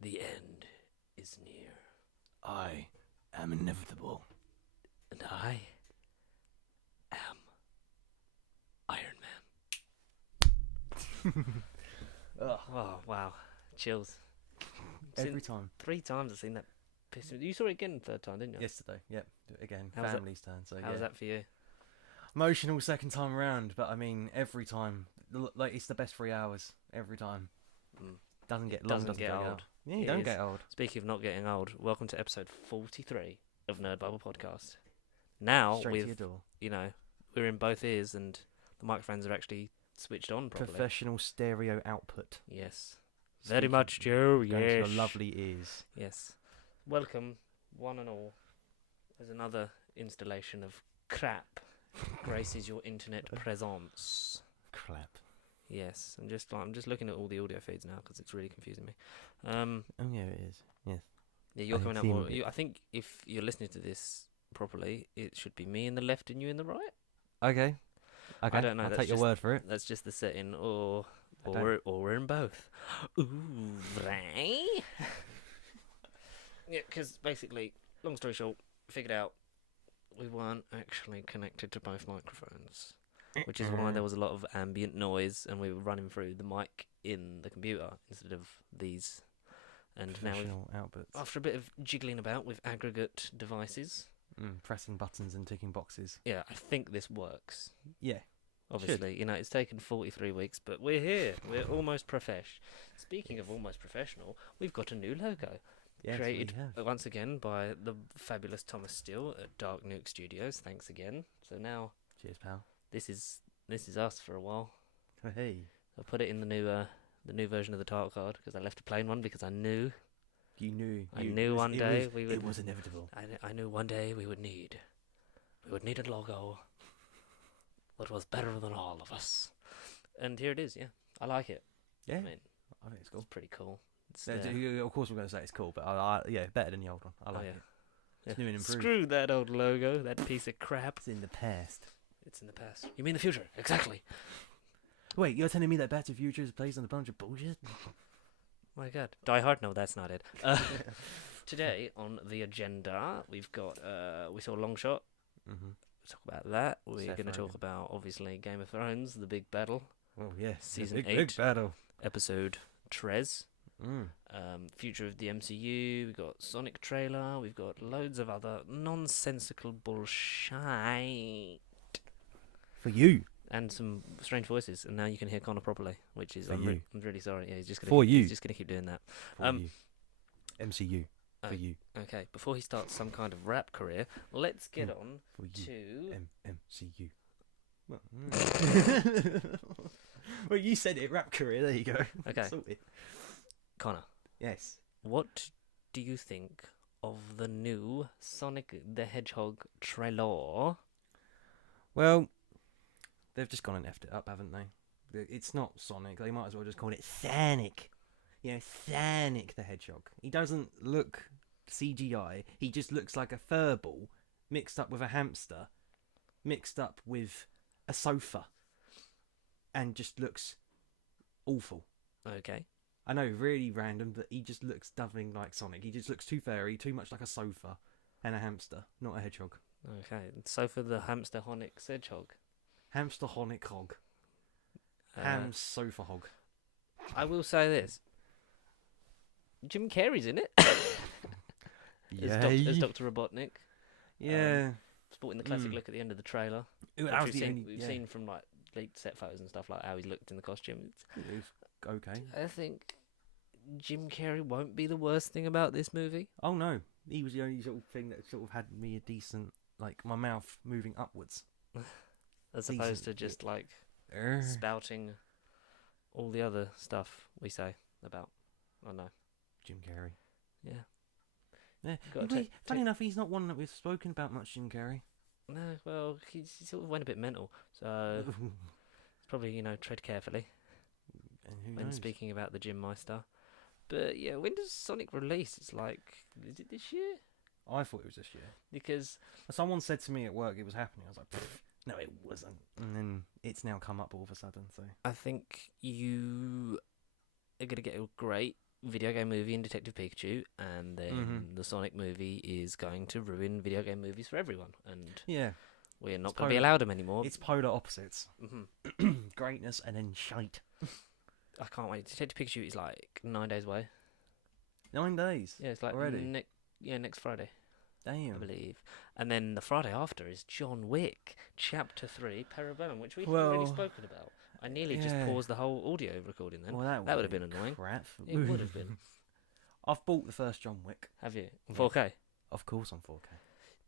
The end is near. I am inevitable. And I am Iron Man. Oh, wow. Chills. Every time. 3 times I've seen that. You saw it again the third time, didn't you? Yesterday, yep. Again, How was that? family's turn. So How was that for you? Emotional second time around, but I mean, every time, like it's the best 3 hours every time. Doesn't get long, doesn't get drag old. out. Yeah, you don't get old. Speaking of not getting old, welcome to episode 43 of Nerd Bible Podcast. Now Straight to your door. We're in both ears and the microphones are actually switched on properly. Professional stereo output. Yes. Very much, Joe. Going to Yes. your lovely ears. Yes. Welcome, one and all, as another installation of crap graces your internet presence. Crap. Yes, I'm just looking at all the audio feeds now because it's really confusing me. Oh yeah, it is. Yes. Yeah, you're I coming up see more. it. I think if you're listening to this properly, it should be me in the left and you in the right. Okay. I don't know. I'll That's take your just- word for it. That's just the setting, or I don't- we're in both. Ooh, right? Yeah, because basically, long story short, figured out we weren't actually connected to both microphones, which is why there was a lot of ambient noise, and we were running through the mic in the computer instead of these. And now, Professional outputs. after a bit of jiggling about with aggregate devices, Pressing buttons and ticking boxes. yeah, I think this works. Yeah. Obviously, it's taken 43 weeks, but we're here. We're almost profesh. Speaking of almost professional, we've got a new logo. Yes, Created we have. once again by the fabulous Thomas Steele at Dark Nuke Studios. Thanks again. So now Cheers, pal. this is us for a while. Hey. I put it in the new version of the title card because I left a plain one because I knew You knew. I knew one day we would. It was inevitable. I knew one day we would need a logo that was better than all of us. And here it is. Yeah, I like it. Yeah. I mean, I think it's it's cool. pretty cool. It's, Of course, we're going to say it's cool, but yeah, better than the old one. I like it. It's new and improved. Screw that old logo, that piece of crap. It's in the past. It's in the past. You mean the future? Exactly. Wait, you're telling me that Back to the Future is based on a bunch of bullshit? My God. Die Hard? No, that's not it. Today on the agenda, we've got we saw Long Shot. Mm-hmm. We'll talk about that. We're Seth going to talk Rogen. about obviously Game of Thrones, the big battle, Oh yes, Season big, 8. big battle. episode Trez. Mm. Future of the MCU. We've got Sonic trailer. We've got loads of other nonsensical bullshit. For you, And some strange voices, and now you can hear Connor properly, which is For I'm you. really sorry. Yeah, he's just gonna For you. He's just gonna keep doing that. for you, MCU, uh, for you, Okay, before he starts some kind of rap career, let's get on for you, to MCU. Well, well, you said it. Rap career. There you go. Okay. Sorted. Connor. Yes. What do you think of the new Sonic the Hedgehog trailer? Well, they've just gone and effed it up, haven't they? It's not Sonic. They might as well just call it Sonic. Sonic the Hedgehog. He doesn't look CGI. He just looks like a furball mixed up with a hamster, mixed up with a sofa, and just looks awful. Okay. I know, really random, but he just looks nothing like Sonic. He just looks too furry, too much like a sofa and a hamster, not a hedgehog. Okay. So for the hamster Honix Hedgehog, Hamster Honic Hog. uh, Ham Sofa Hog. I will say this: Jim Carrey's in it as Dr. Robotnik. Yeah. Sporting the classic Mm. look at the end of the trailer. It Which was we've the seen, only- we've yeah. seen from like leaked set photos and stuff, like how he looked in the costume. It was okay. I think Jim Carrey won't be the worst thing about this movie. Oh no, he was the only sort of thing that sort of had me a decent, like my mouth moving upwards. As opposed to Decent. just like spouting all the other stuff we say about. I don't know. Jim Carrey. Yeah. Yeah. Gotta Funny take- enough, he's not one that we've spoken about much, Jim Carrey. No, well, he sort of went a bit mental. So it's probably, tread carefully And who when knows? speaking about the Jim Meister. But yeah, when does Sonic release? It's like, is it this year? I thought it was this year. Because Someone said to me at work it was happening. I was like, No, it wasn't. And then it's now come up all of a sudden. So I think you are going to get a great video game movie in Detective Pikachu, and then the Sonic movie is going to ruin video game movies for everyone, and yeah, we're not It's going to be polar- allowed them anymore. it's polar opposites. hmm Greatness and then shite. I can't wait. Detective Pikachu is like 9 days away. 9 days. Yeah, it's like Already? next Friday, I Damn. believe. And then the Friday after is John Wick, Chapter 3, Parabellum, which we haven't really Well, spoken about. I nearly just yeah. paused the whole audio recording then. Well, that would have been annoying. Crap. It would have been. I've bought the first John Wick. Have you? On Yes. 4K? Of course, on 4K.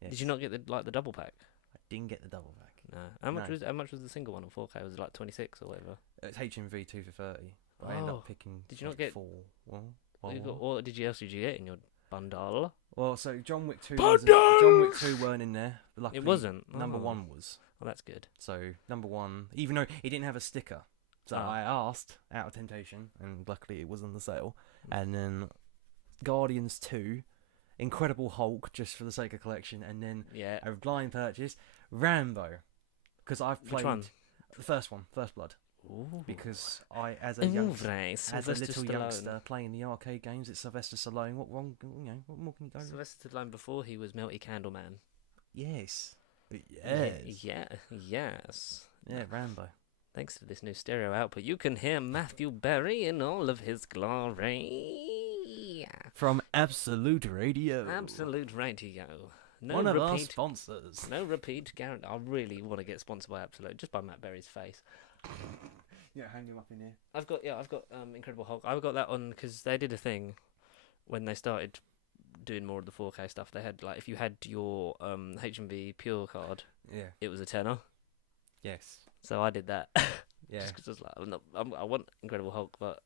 Yes. Did you not get the double pack? I didn't get the double pack. No. No. How much was the single one on 4K? Was it like 26 or whatever? It's HMV 2 for 30. But I ended Oh. up picking. Did you not like get- 4? Well, What did you get in your bundle? well, so John Wick 2. Bundle! John Wick 2 weren't in there. But luckily, It wasn't. Number Oh. 1 was. Oh, that's good. So number 1, even though it didn't have a sticker, so Ah. I asked out of temptation, and luckily it was on the sale. And then Guardians 2, Incredible Hulk, just for the sake of collection, and then Yeah. a blind purchase, Rambo, because I've Which played one? the first one, First Blood, Ooh. because I as a young. right. As a Sylvester little Stallone. youngster playing the arcade games, it's Sylvester Stallone. What wrong? What more can you go? Sylvester Stallone before he was Melty Candleman. Yes, yes, Yes. yeah, Rambo. Thanks to this new stereo output, you can hear Matthew Berry in all of his glory. From Absolute Radio. Absolute radio. No One of our repeat. sponsors. No repeat guarantee. I really want to get sponsored by Absolute, just by Matt Berry's face. Yeah, hang him up in here. I've got Incredible Hulk. I've got that on because they did a thing when they started doing more of the 4K stuff. They had like if you had your HMV Pure card, Yeah. it was a tenner. Yes. So I did that. Yeah. Just 'cause I was like, I want Incredible Hulk, but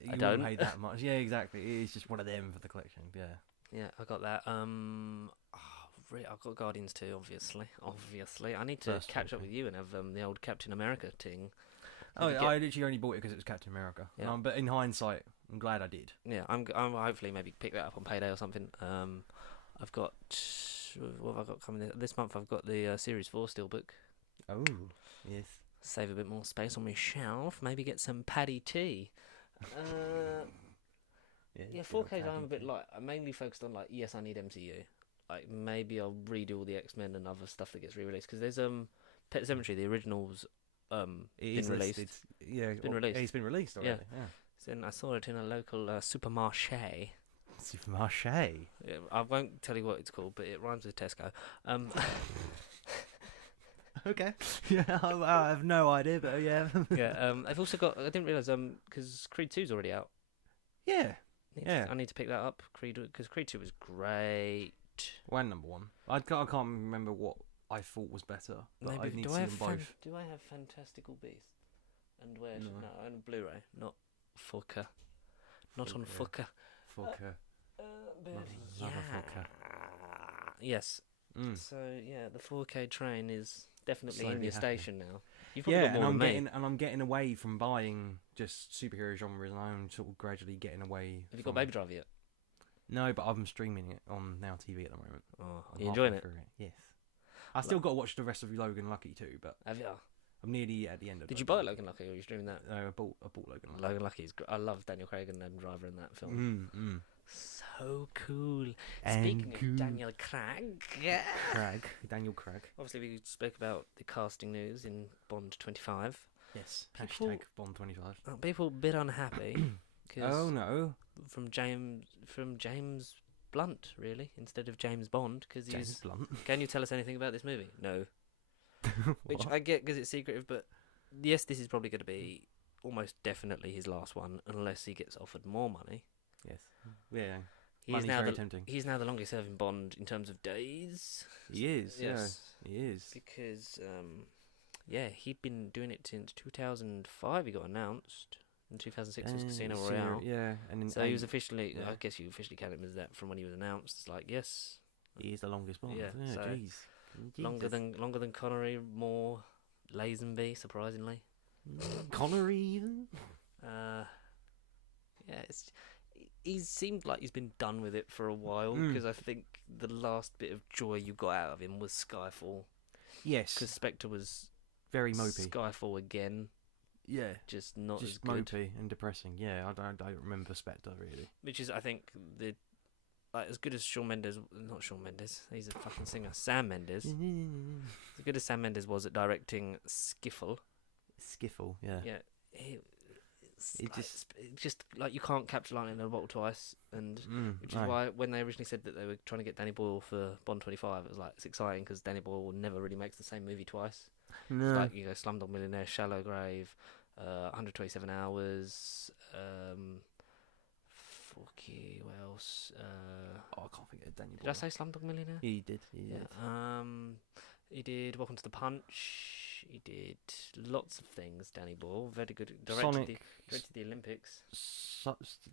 You don't. won't pay that much. Yeah, exactly. It's just one of them for the collection. Yeah. yeah, I got that. I've got Guardians 2, obviously. I need to First catch up one, with you and have the old Captain America thing. Oh, Maybe I literally only bought it because it was Captain America. Yeah. But in hindsight, I'm glad I did. Yeah, I'm hopefully maybe pick that up on payday or something. I've got what have I got coming this month? I've got the Series 4 Steelbook. Oh, yes. Save a bit more space on my shelf. Maybe get some Paddy tea. Yeah, 4K. I'm a bit like I'm mainly focused on like yes, I need MCU. Like maybe I'll redo all the X-Men and other stuff that gets re-released because there's Pet Sematary, the originals been released. Yeah, It's been released. It's been released already. Yeah. So I saw it in a local supermarché. Supermarché. Yeah, I won't tell you what it's called, but it rhymes with Tesco. Okay. Yeah, I have no idea, but yeah. Yeah. I've also got. I didn't realize because Creed 2's already out. Yeah. Yeah. I need to pick that up. Because Creed 2 was great. One number 1. I can't remember what I thought was better, but I need to see them both. Do I have Fantastical Beasts? And where? No. No, on Blu-ray, not 4K. Not on 4K. Fucker. But Love yeah. a 4K. Yes. Mm. So yeah, the 4K train is definitely in Slowly your happening. station now. You've probably Yeah, got more and than me. I'm getting away from buying just superhero genres, and I'm sort of gradually getting away. Have you from... got Baby Driver yet? No, but I'm streaming it on Now TV at the moment. Oh, I'm you enjoying halfway it? through Yes. I still got to watch the rest of Logan Lucky too, but Have you? I'm nearly at the end of it. Did you buy Logan Lucky or are you streaming that? No, I bought Logan Lucky. Logan Lucky is great. I love Daniel Craig and Adam Driver in that film. So cool. And Speaking cool. of Daniel Craig, Daniel Craig. obviously we spoke about the casting news in Bond 25. Yes. People- Hashtag Bond 25. People a bit unhappy because Oh no, from James Blunt really instead of James Bond because James he's. Blunt. Can you tell us anything about this movie? No. Which What? I get because it's secretive, but yes, this is probably going to be almost definitely his last one unless he gets offered more money. Yes. Yeah. He's Money's now very the tempting. he's now the longest serving Bond in terms of days. He is. Yes, Yeah. He is. because he'd been doing it since 2005. He got announced. In 2006 was Casino Royale. Yeah. And in So he was officially. yeah. I guess you officially count him as that from when he was announced. It's like yes, He is the longest Bond. Yeah, Yeah. so Jeez. longer than Connery, more Lazenby, surprisingly. Connery even. Yeah, he seemed like he's been done with it for a while because I think the last bit of joy you got out of him was Skyfall. Yes. Because Spectre was Very mopey. Skyfall again, Yeah. just not Just as good. mopey and depressing. Yeah, I don't remember Spectre really. Which is, I think, as good as not Shawn Mendes, he's a fucking singer, Sam Mendes. As good as Sam Mendes was at directing Skiffle. Skiffle, yeah. Yeah, just like you can't capture lightning in a bottle twice, and which is why when they originally said that they were trying to get Danny Boyle for Bond 25, it was like it's exciting because Danny Boyle never really makes the same movie twice. No. It's like you go Slumdog Millionaire, Shallow Grave, 127 Hours. Fuck you, what else? I can't think of Danny Boyle. Did I say Slumdog Millionaire? He did. He did. He did Welcome to the Punch. He did lots of things. Danny Boyle, very good. Directed the Olympics.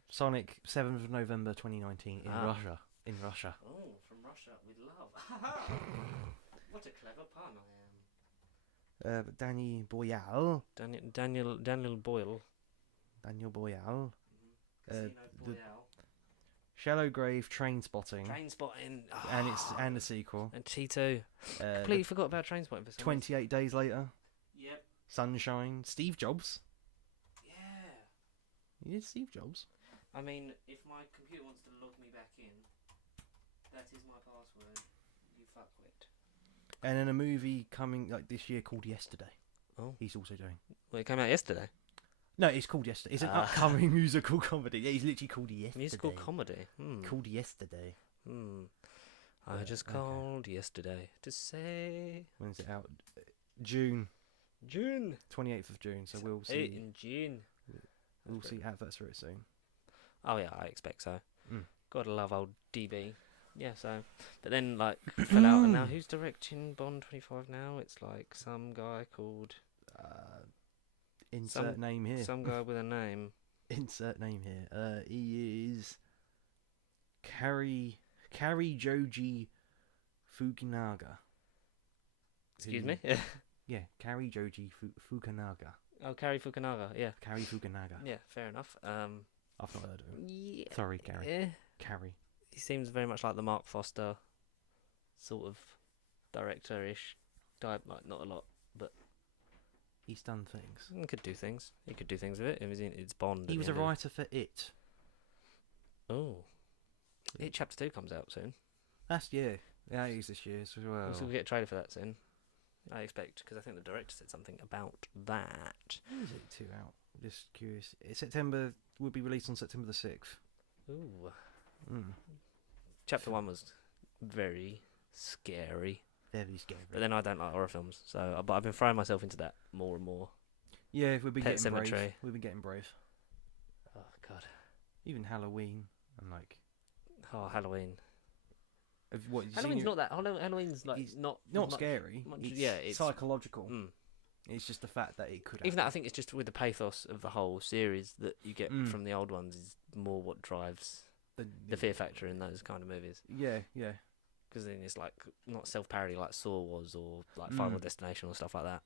Sonic, 7th of November 2019 in Russia. In Russia. Oh, from Russia with love. What a clever pun I am. Danny Boyle. Daniel Boyle. Daniel Boyle. Casino the Boyle. Shallow Grave, Train Spotting. Train Spotting. And the sequel. And T2. Completely forgot about Train Spotting for some 28 Days Later. Yep. Sunshine. Steve Jobs. Yeah. He is Steve Jobs. I mean, if my computer wants to log me back in, that is my password. You fuckwit. And then a movie coming like this year called Yesterday. Oh. He's also doing. Well, it came out yesterday. No, it's called Yesterday. It's an upcoming musical comedy. Yeah, he's literally called Yesterday. Musical comedy. Called Yesterday. I just called yesterday to say. When's it out? June. 28th of June. So we'll see. In June. We'll see adverts for it soon. Oh yeah, I expect so. Mm. Gotta love old DB. Yeah, so. But then, like, fell out, and now who's directing Bond 25 now? It's like some guy called. Insert name here. Some guy with a name. Insert name here. He is. Carrie Joji Fukunaga. Excuse me? Yeah, Carrie Joji Fukunaga. Oh, Carrie Fukunaga, yeah. Carrie Fukunaga. Yeah, fair enough. I've not heard of him. Yeah. Sorry, Carrie. Yeah. Carrie. He seems very much like the Mark Foster sort of director-ish type. Like, not a lot, but he's done things. he could do things. He could do things with it. It's Bond. He was a writer for It. Oh. It Chapter 2 comes out soon. Yeah, it is this year as well. So we'll get a trailer for that soon. I expect, because I think the director said something about that. When is it 2 out? Just curious. September will be released on September the 6th. Ooh. Chapter 1 was very scary. Very scary. But then I don't like horror films, so but I've been throwing myself into that more and more. Yeah, we've been Pet getting Sematary. brave. We've been getting brave. Oh god. Even Halloween and like. Oh, Halloween. Halloween's not that. Halloween's like not scary. It's psychological. It's just the fact that it could. Even that, I think it's just with the pathos of the whole series that you get from the old ones is more what drives the fear factor in those kind of movies. Yeah. Because then it's like not self-parody like Saw was, or like Final Destination or stuff like that.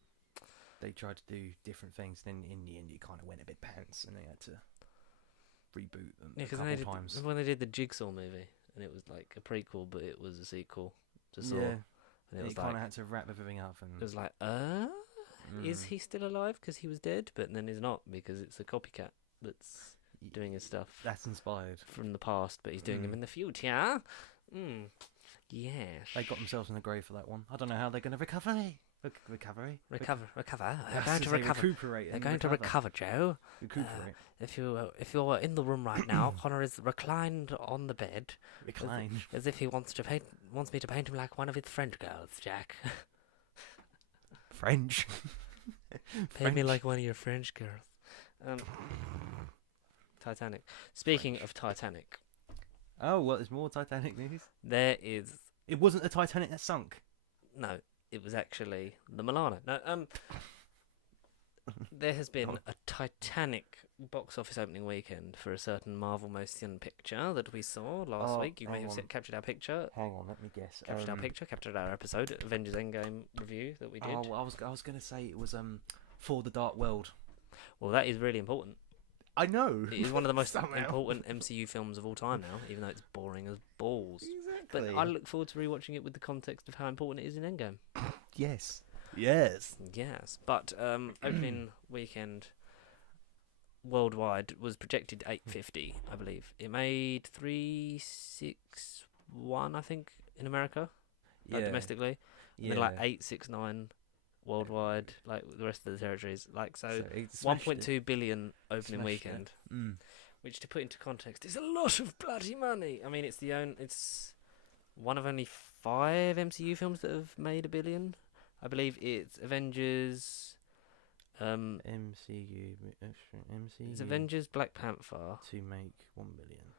They tried to do different things, then in the end it kind of went a bit pants, and they had to reboot them a couple times. When they did the Jigsaw movie, and it was like a prequel, but it was a sequel to Saw. Yeah. And it kind of had to wrap everything up, and it was like, is he still alive because he was dead? But then he's not, because it's a copycat that's doing his stuff. That's inspired from the past, but he's doing them in the future. Yes. They got themselves in the grave for that one. I don't know how they're going to recover. Recover. They're Recuperate. They're going to recover, Joe. Recuperate. If you're in the room right now, Connor is reclined on the bed. Recline. As if he wants me to paint him like one of his French girls, Jack. French. Paint me like one of your French girls. Titanic. Speaking of Titanic. Oh, well, there's more Titanic news. There is. It wasn't the Titanic that sunk. No, it was actually the Milano. No, there has been a Titanic box office opening weekend for a certain Marvel motion picture that we saw last week. You may have captured our picture. Hang on, let me guess. Captured our picture, captured our episode, Avengers Endgame review that we did. Oh, well, I was going to say it was For the Dark World. Well, that is really important. I know. It is one of the most important MCU films of all time now, even though it's boring as balls. Exactly. But I look forward to rewatching it with the context of how important it is in Endgame. Yes. Yes. Yes, but opening weekend worldwide was projected 850, I believe. It made 361, I think, in America, like domestically, and then like 869 worldwide, like the rest of the territories. Like so, 1.2 billion opening weekend, which to put into context is a lot of bloody money. I mean, it's one of only 5 MCU films that have made $1 billion. I believe it's Avengers. MCU. It's Avengers, Black Panther to make 1 billion.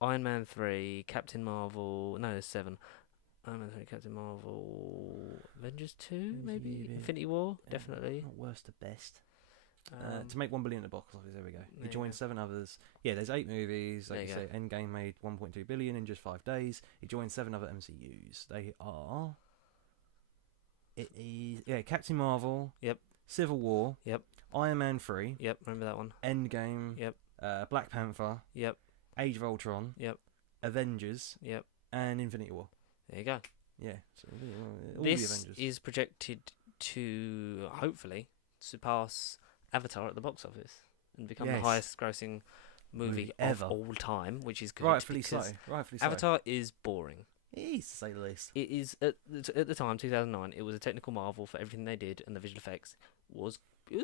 Iron Man 3, Captain Marvel. No, there's 7. Iron Man 3, Captain Marvel, Avengers 2, maybe Infinity War, definitely. Not worst to best. To make 1 billion at the box office, there we go. He joined 7 others. Yeah, there's 8 movies. Like you say, Endgame made 1.2 billion in just 5 days. He joined 7 other MCUs. They are. It is Captain Marvel. Yep. Civil War. Yep. Iron Man 3. Yep. Remember that one. Endgame. Yep. Black Panther. Yep. Age of Ultron. Yep. Avengers. Yep. And Infinity War. There you go. Yeah. So all this the Avengers is projected to hopefully surpass Avatar at the box office and become the highest grossing movie ever of all time, which is good. Rightfully so. Avatar is boring. It is, to say the least. It is at the time, 2009. It was a technical marvel for everything they did, and the visual effects was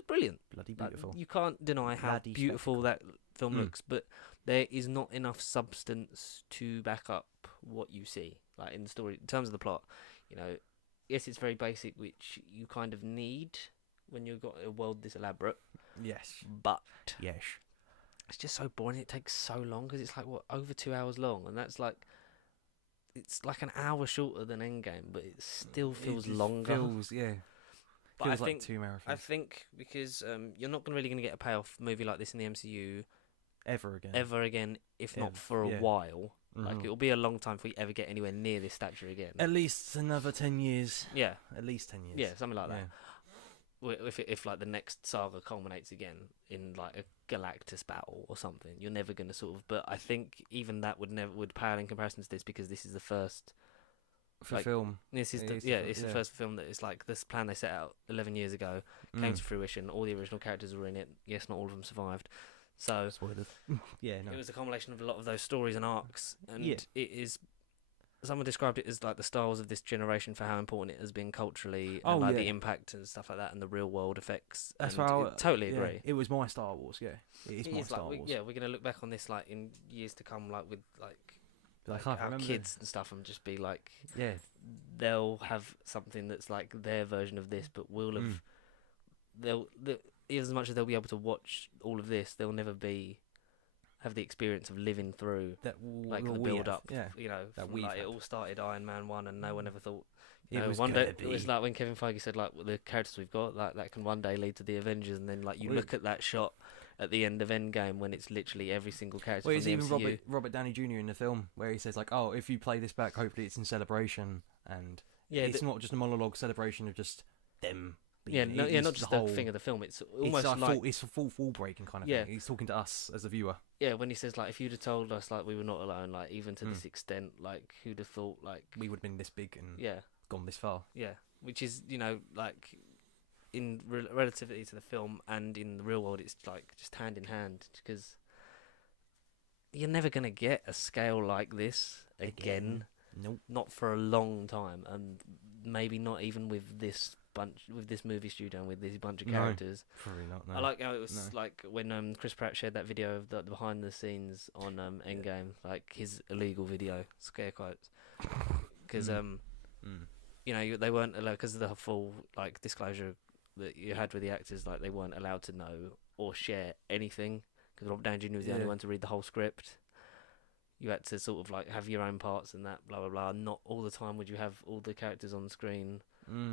brilliant. Bloody beautiful. Like, you can't deny how beautiful that film looks, but there is not enough substance to back up what you see. Like in the story, in terms of the plot, yes, it's very basic, which you kind of need when you've got a world this elaborate. Yes. But yes, it's just so boring. It takes so long because it's like over 2 hours long, and that's like. It's like an hour shorter than Endgame, but it still feels longer. But feels like 2 marathons. I think because you're not really going to get a payoff movie like this in the MCU ever again, if not for a while. Like it'll be a long time before you ever get anywhere near this stature again. At least another 10 years. Yeah, at least 10 years. Yeah, something like that. If like the next saga culminates again in like a Galactus battle or something, you're never going to sort of. But I think even that would pale in comparison to this, because this is the first film. This is it's the first film that is like this plan they set out 11 years ago came to fruition. All the original characters were in it. Yes, not all of them survived. So spoilers. It was a combination of a lot of those stories and arcs, and it is. Someone described it as like the Star Wars of this generation for how important it has been culturally, and the impact and stuff like that, and the real world effects. That's why I totally agree. It was my Star Wars. Yeah, it is my Star Wars. We're gonna look back on this like in years to come, like with like our kids and stuff, and just be like, they'll have something that's like their version of this, but we'll have they'll as much as they'll be able to watch all of this, they'll never have the experience of living through the build up. It all started Iron Man 1, and no one ever thought one day it was like when Kevin Feige said like the characters we've got like that can one day lead to the Avengers, and then like you look at that shot at the end of Endgame when it's literally every single character from the MCU. Even Robert Downey Jr. in the film where he says like, oh, if you play this back, hopefully it's in celebration, and it's not just a monologue celebration of just them. Not just the thing of the film. It's almost it's a full breaking kind of thing. He's talking to us as a viewer. Yeah, when he says like, if you'd have told us like we were not alone, like even to this extent, like who'd have thought like we would have been this big and gone this far. Yeah, which is like in relativity to the film and in the real world, it's like just hand in hand, because you're never gonna get a scale like this again. Nope. Not for a long time, and maybe not even with this movie studio and with this bunch of characters. Probably not. No. I like how it was like when Chris Pratt shared that video of the behind the scenes on Endgame, like his illegal video, scare quotes, because they weren't allowed, because of the full like disclosure that you had with the actors, like they weren't allowed to know or share anything, because Robert Downey Jr. was the only one to read the whole script. You had to sort of like have your own parts and that blah blah blah. Not all the time would you have all the characters on screen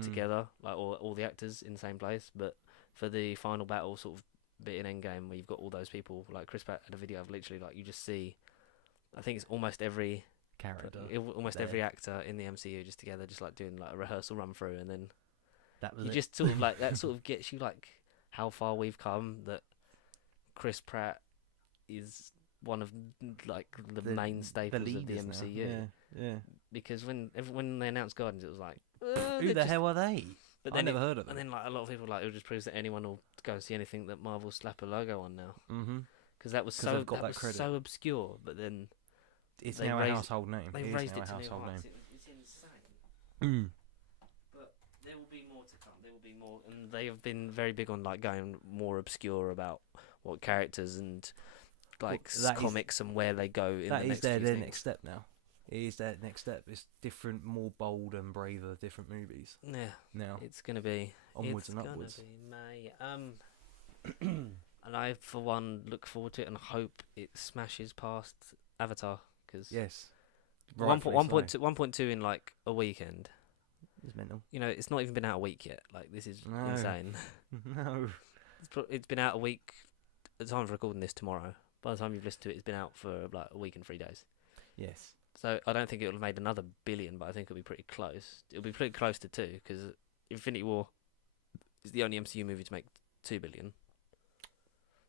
together, like all the actors in the same place. But for the final battle sort of bit in Endgame, where you've got all those people, like Chris Pratt had a video of literally like you just see, I think it's almost every character, every actor in the MCU just together, just like doing like a rehearsal run through, and then you just sort of like that sort of gets you like how far we've come, that Chris Pratt is one of like the main staples of the MCU. Yeah. Because when they announced Guardians, it was like who the hell are they? But I then never heard of them. And then like a lot of people like it just proves that anyone will go and see anything that Marvel slap a logo on now. Mm-hmm. Because that was 'Cause so they've got that credit. so obscure. But then It's they now a raised- household name. they It is raised now it a to new household heights. name. It's insane. Mm. But there will be more to come. There will be more, and they have been very big on like going more obscure about what characters and like Well, that is- comics and where they go in That the is next their few things. next step now. It is their next step. It's different, more bold and braver, different movies Yeah, now. it's gonna be Onwards it's and upwards. Gonna be May. And I for one look forward to it and hope it smashes past Avatar because Yes. 1.2 in like a weekend. It's mental. You know, it's not even been out a week yet. Like this is No. insane. No. It's been out a week. At the time of recording this tomorrow. By the time you've listened to it, it's been out for like a week and 3 days. Yes. So I don't think it will have made another billion, but I think it'll be pretty close. It'll be pretty close to 2 because Infinity War is the only MCU movie to make 2 billion.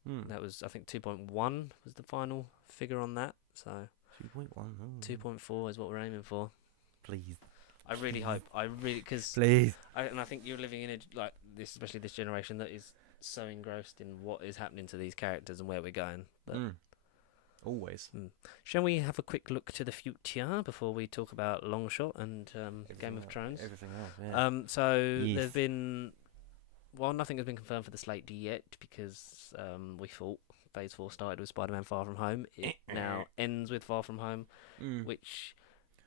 Mm. That was, I think, 2.1 was the final figure on that. So 2.1. 2.4 is what we're aiming for. Please. I really hope. Because Please. I think you're living in a like this, especially this generation that is so engrossed in what is happening to these characters and where we're going. But Always. shall we have a quick look to the future before we talk about Longshot and Game of Thrones? Everything else. Yeah. So Yes. there's been, well, nothing has been confirmed for the slate yet because we thought Phase 4 started with Spider-Man Far From Home. It now ends with Far From Home, which,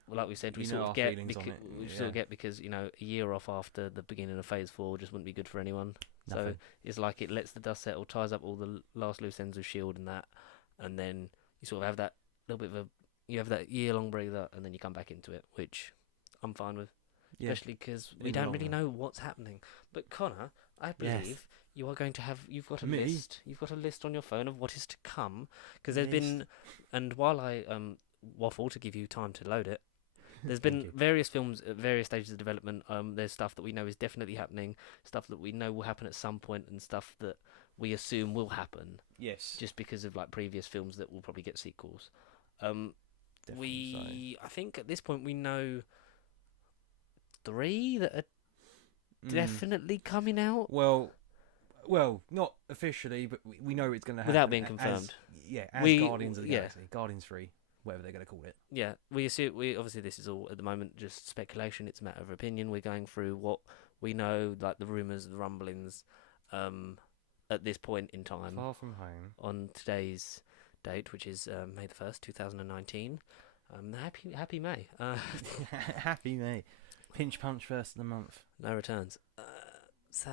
well, like we said, we You sort know of our get feelings on it, we yeah. sort of get because you know a year off after the beginning of Phase 4 just wouldn't be good for anyone. So Nothing. it's like it lets the dust settle, ties up all the last loose ends of Shield and that, and then you sort of have that little bit of you have that year-long breather, and then you come back into it, which I'm fine with, Yeah. especially because we In the don't long really run. know what's happening. But Connor, I believe you are going to have you've got a Me? list. You've got a list on your phone of what is to come because there's List. been, and while I waffle to give you time to load it. There's Thank been you. various films at various stages of development. There's stuff that we know is definitely happening, stuff that we know will happen at some point, and stuff that we assume will happen Yes. just because of like previous films that will probably get sequels. Definitely I think at this point we know 3 that are so. definitely coming out. Well, not officially, but we know it's going to happen. Without being as- confirmed. as Guardians of the yeah. Galaxy. Guardians 3, whatever they're going to call it. Yeah, we assume obviously this is all at the moment just speculation. It's a matter of opinion. We're going through what we know, like the rumors, the rumblings, at this point in time Far From Home. on today's date, which is May the 1st, 2019. Happy May. Happy May. Pinch punch first of the month. No returns. So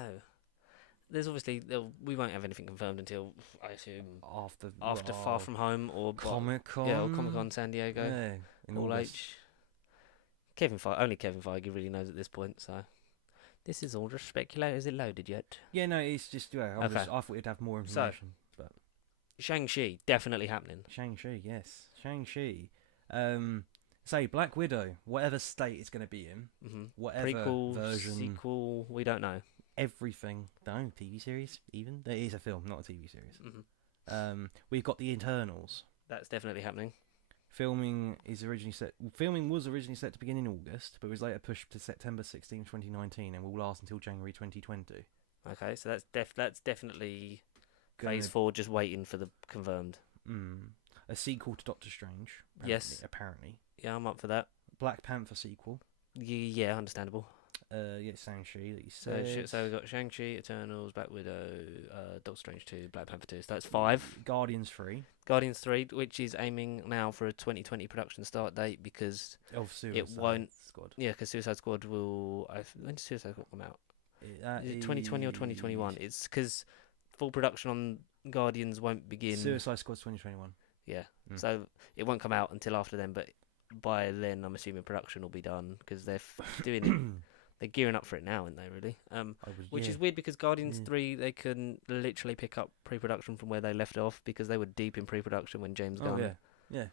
there's obviously we won't have anything confirmed until I assume after Far From Home or Comic Con. Yeah, or Comic Con San Diego. Yeah, in All August. H. Only Kevin Feige really knows at this point. So this is all just speculation. Is it loaded yet? Yeah, no, it's just I Okay. thought you'd have more So- information. But Shang-Chi definitely happening. Shang-Chi, yes, Shang-Chi. Say Black Widow, whatever state it's going to be in, Mm-hmm. whatever Prequel, version, sequel, we don't know. everything. No, TV series even. There is a film, not a TV series. Mm-hmm. We've got the Internals. That's definitely happening. Filming was originally set to begin in August, but was later pushed to September 16, 2019, and will last until January 2020. Okay, so that's definitely Gonna- Phase 4, just waiting for the confirmed. A sequel to Doctor Strange. Yes. Apparently. Yeah, I'm up for that. Black Panther sequel. Yeah, understandable. Yeah, Shang-Chi that you So, said. so we've got Shang-Chi, Eternals, Black Widow, Doctor Strange 2, Black Panther 2. So that's 5. Guardians 3. Guardians 3, which is aiming now for a 2020 production start date because Of Suicide won't- Squad. yeah, because Suicide Squad will. When does Suicide Squad come out? Is it 2020 or 2021? It's because full production on Guardians won't begin. Suicide Squad's 2021. Yeah, Mm. so it won't come out until after then. But by then, I'm assuming production will be done because they're doing it. They're gearing up for it now, aren't they? Really? Which is weird because Guardians Yeah. 3 they can literally pick up pre-production from where they left off because they were deep in pre-production when James Gunn. Yeah.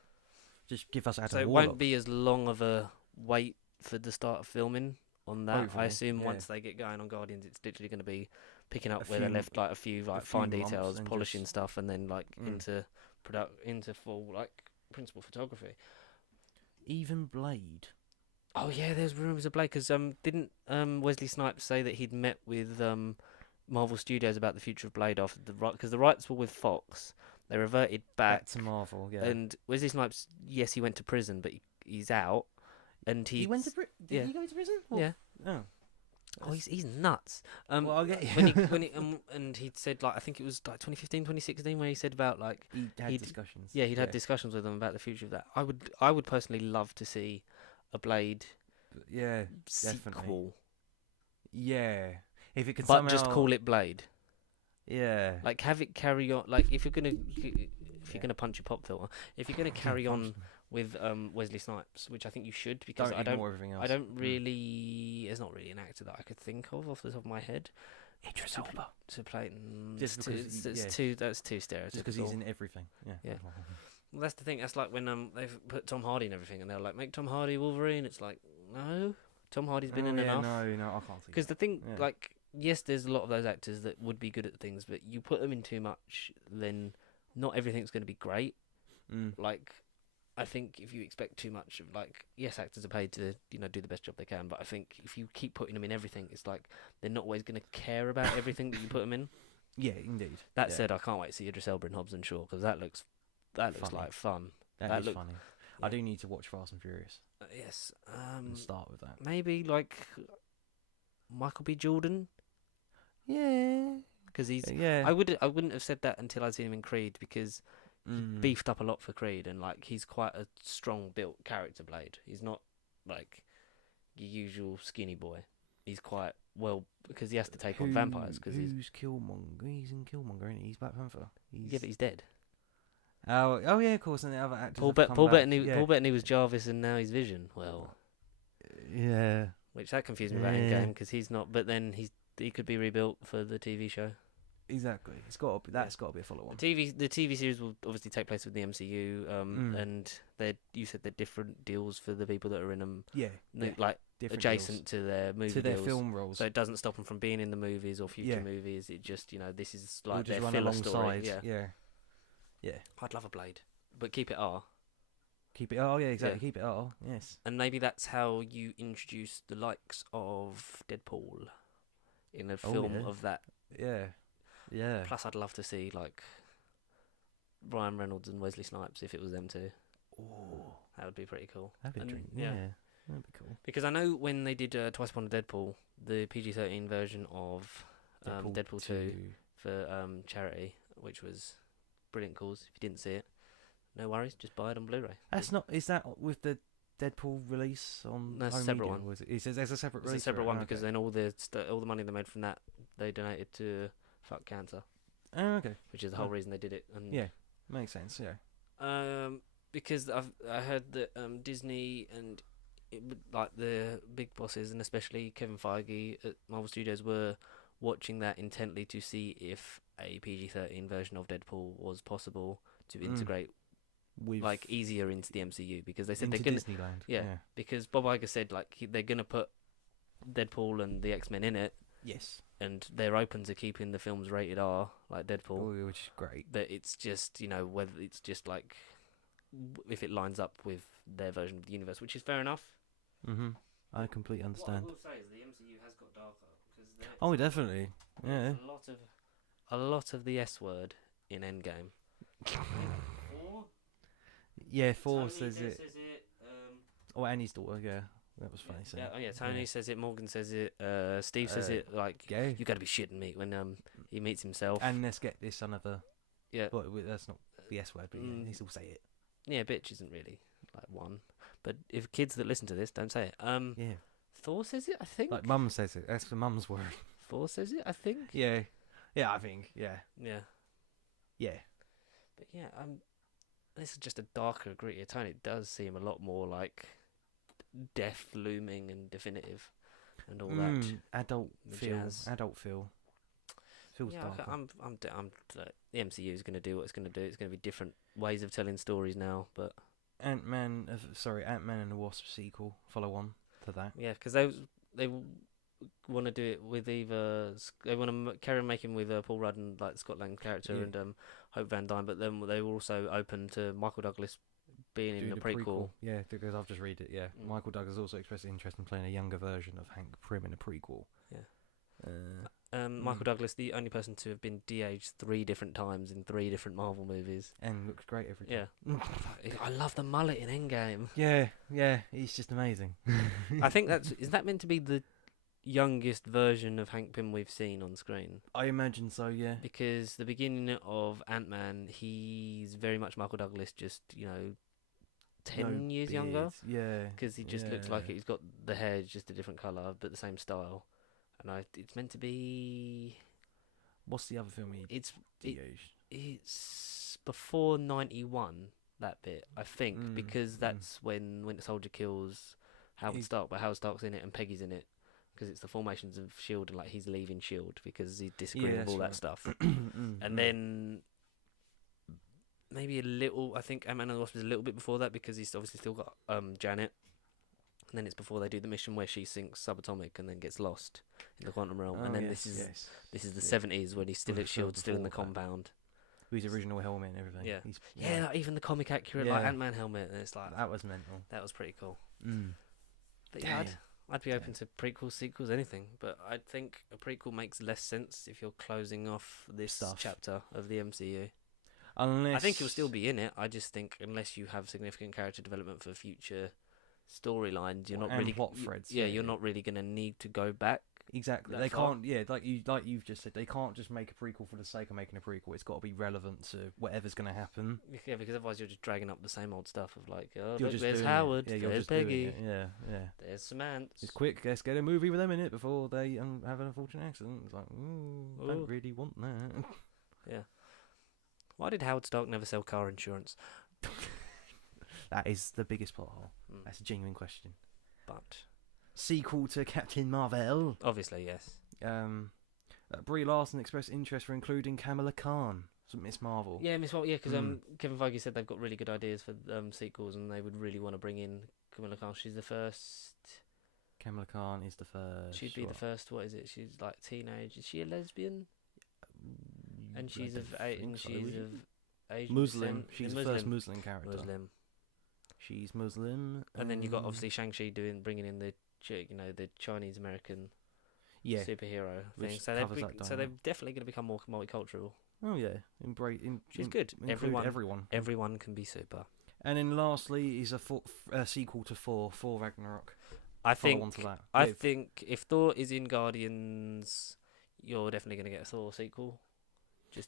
Just give us Adam So it Warlock. won't be as long of a wait for the start of filming on that. Hopefully, I assume yeah. once they get going on Guardians, it's literally going to be picking up A where they few- left, like a few a fine few months details, and polishing just- stuff, and then like Mm. into full like principal photography. Even Blade. Oh yeah, there's rumours of Blade because didn't Wesley Snipes say that he'd met with Marvel Studios about the future of Blade after because the rights were with Fox. They reverted back to Marvel, yeah. and Wesley Snipes, yes, he went to prison, but he's out, and He went to yeah. Did he go to prison? What? Yeah. Oh. Oh, he's nuts. Well, I'll get you. when he and he'd said like I think it was like 2015, 2016 where he said about like he had discussions. Yeah, he'd had discussions with them about the future of that. I would personally love to see a Blade definitely. sequel. Yeah. If it could But just call it Blade. Yeah. Like have it carry on. Like if you're gonna punch your pop filter, if you're gonna carry on with Wesley Snipes, which I think you should, because I don't really. There's not really an actor that I could think of off the top of my head. Idris Elba to play. Just because that's too stereotypical. Just because he's in everything. Yeah. Well, that's the thing. That's like when they've put Tom Hardy in everything, and they're like, make Tom Hardy Wolverine. It's like, no, Tom Hardy's been in enough. No, I can't think. Because the thing, like, yes, there's a lot of those actors that would be good at things, but you put them in too much, then not everything's going to be great. Like, I think if you expect too much of, like, yes, actors are paid to, do the best job they can, but I think if you keep putting them in everything, it's like they're not always going to care about everything that you put them in. Yeah, indeed. That said, I can't wait to see Idris Elba in Hobbs and Shaw, because that looks like fun. That looks funny. Yeah. I do need to watch Fast and Furious. Yes. And start with that. Maybe like Michael B. Jordan. Yeah. Because he's. Yeah. I wouldn't have said that until I'd seen him in Creed, because he beefed up a lot for Creed, and like he's quite a strong built character, Blade. He's not like your usual skinny boy. He's quite well because he has to take on vampires. Because who's Killmonger? He's in Killmonger, isn't he? He's Black Panther. Yeah, but he's dead. Oh yeah, of course. And the other actors. Paul Bettany was Jarvis, and now he's Vision. Well, yeah. Which that confused me about Endgame, because he's not. But then he could be rebuilt for the TV show. Exactly. That's got to be a follow-on. The TV series will obviously take place with the MCU, and you said they're different deals for the people that are in them. Yeah. Like different adjacent deals. To their movie to their deals. Film roles. So it doesn't stop them from being in the movies or future movies. It just this is like their run filler alongside. Story. Yeah. I'd love a Blade, but keep it R. Keep it R. Yeah, exactly. Keep it R. Yes. And maybe that's how you introduce the likes of Deadpool in a film of that. Yeah. Yeah. Plus, I'd love to see like Ryan Reynolds and Wesley Snipes if it was them two. Oh, that would be pretty cool. That'd be dream. Yeah, that'd be cool. Because I know when they did Twice Upon a Deadpool, the PG-13 version of Deadpool 2 for charity, which was brilliant cause. If you didn't see it, no worries, just buy it on Blu-ray. That's not. Is that with the Deadpool release on? No, it's a separate one. Was it? He says there's a separate release. It's a separate one because then all the money they made from that they donated to Fuck Cancer. Oh, okay. Which is the whole reason they did it. And makes sense. Yeah. Because I heard that Disney and like the big bosses, and especially Kevin Feige at Marvel Studios, were watching that intently to see if a PG-13 version of Deadpool was possible to integrate with like easier into the MCU, because they said they're gonna Disneyland. Yeah, because Bob Iger said like they're gonna put Deadpool and the X-Men in it. Yes. And they're open to keeping the films rated R, like Deadpool. Which is great. But it's just, whether it's just like if it lines up with their version of the universe, which is fair enough. Mhm. I completely understand. What I will say is the MCU has got darker. Because definitely. Yeah. A lot of the S word in Endgame. Yeah, Thor says it. Annie's daughter. Yeah. That was funny. Tony says it. Morgan says it. Steve says it. Like, you got to be shitting me when he meets himself. And let's get this another. Yeah. But that's not the S word, but they still say it. Yeah, bitch isn't really like one. But if kids that listen to this don't say it, yeah. Thor says it, I think. Like Mum says it. That's the Mum's word. Thor says it, I think. Yeah. Yeah, I think. Yeah. Yeah. Yeah. But yeah, this is just a darker, grittier tone. It does seem a lot more like death looming and definitive and all that adult feel feels darker. The MCU is going to do what it's going to do. It's going to be different ways of telling stories now, but Ant-Man and the Wasp sequel follow on to that. Yeah, because they want to do it with either they want to carry on making with Paul Rudd and like the Scott Lang character and Hope Van Dyne, but then they were also open to Michael Douglas being in doing the prequel. Yeah, because I've just read it. Yeah, Mm. Michael Douglas also expressed interest in playing a younger version of Hank Pym in a prequel. Michael Douglas, the only person to have been de-aged 3 different times in 3 different Marvel movies. And looks great every time. Yeah. I love the mullet in Endgame. Yeah, he's just amazing. I think is that meant to be the youngest version of Hank Pym we've seen on screen? I imagine so, yeah. Because the beginning of AntMan, he's very much Michael Douglas, just, 10 years younger. Yeah. Because he just looks like it. He's got the hair just a different colour, but the same style. And it's meant to be... What's the other film It's before 91, that bit, I think, because that's when Winter Soldier kills Howard Stark, but Howard Stark's in it and Peggy's in it, because it's the formations of S.H.I.E.L.D. and, he's leaving S.H.I.E.L.D. because he's disagreeing with all that stuff. And then maybe a little, I think Ant-Man and the Wasp is a little bit before that, because he's obviously still got Janet. And then it's before they do the mission where she sinks subatomic and then gets lost in the quantum realm. And then this is the 70s when he's still at S.H.I.E.L.D., still in the compound. With his original helmet and everything. Yeah. Like, even the comic accurate Ant-Man helmet. And it's like... That was mental. That was pretty cool. But Damn. I'd be open to prequels, sequels, anything. But I think a prequel makes less sense if you're closing off this chapter of the MCU. Unless... I think you'll still be in it. I just think unless you have significant character development for future storylines, you're not really plot threads. You're not really going to need to go back. Exactly. They can't. Yeah, like you've just said, they can't just make a prequel for the sake of making a prequel. It's got to be relevant to whatever's going to happen. Yeah, because otherwise you're just dragging up the same old stuff of look, there's Howard, there's Peggy, yeah. There's Samantha. It's quick. Let's get a movie with them in it before they have an unfortunate accident. It's like, don't really want that. Yeah. Why did Howard Stark never sell car insurance? That is the biggest plot hole. That's a genuine question. But sequel to Captain Marvel. Obviously, yes. Brie Larson expressed interest for including Kamala Khan, Miss Marvel. Yeah, Miss Marvel. Yeah, because Kevin Feige said they've got really good ideas for sequels, and they would really want to bring in Kamala Khan. She's the first. Kamala Khan is the first. She'd be the first. What is it? She's like teenage. Is she a lesbian? And she's of Asian Muslim. descent. She's the first Muslim character. Muslim. She's Muslim. And then you got obviously ShangChi bringing in the Chinese American superhero thing. So they're definitely going to become more multicultural. Oh yeah, She's good. Everyone can be super. And then lastly is a sequel to Thor Ragnarok. I think if Thor is in Guardians, you're definitely going to get a Thor sequel.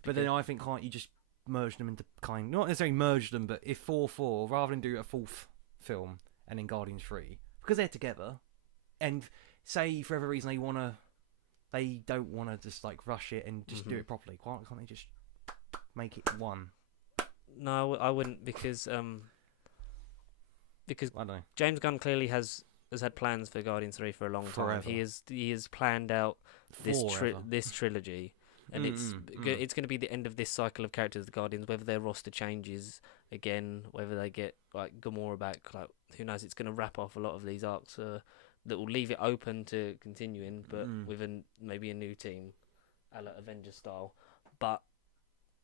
But then I think can't you just merge them into not necessarily merge them, but if 4 rather than do a 4th film and then Guardians 3, because they're together, and say for every reason they don't want to just rush it and just do it properly, can't they just make it one? No, I wouldn't, because I don't know. James Gunn clearly has had plans for Guardians 3 for a long time. He has planned out this trilogy. And it's going to be the end of this cycle of characters, the Guardians, whether their roster changes again, whether they get Gamora back, who knows. It's going to wrap off a lot of these arcs that will leave it open to continuing, but with maybe a new team, a la Avengers style. But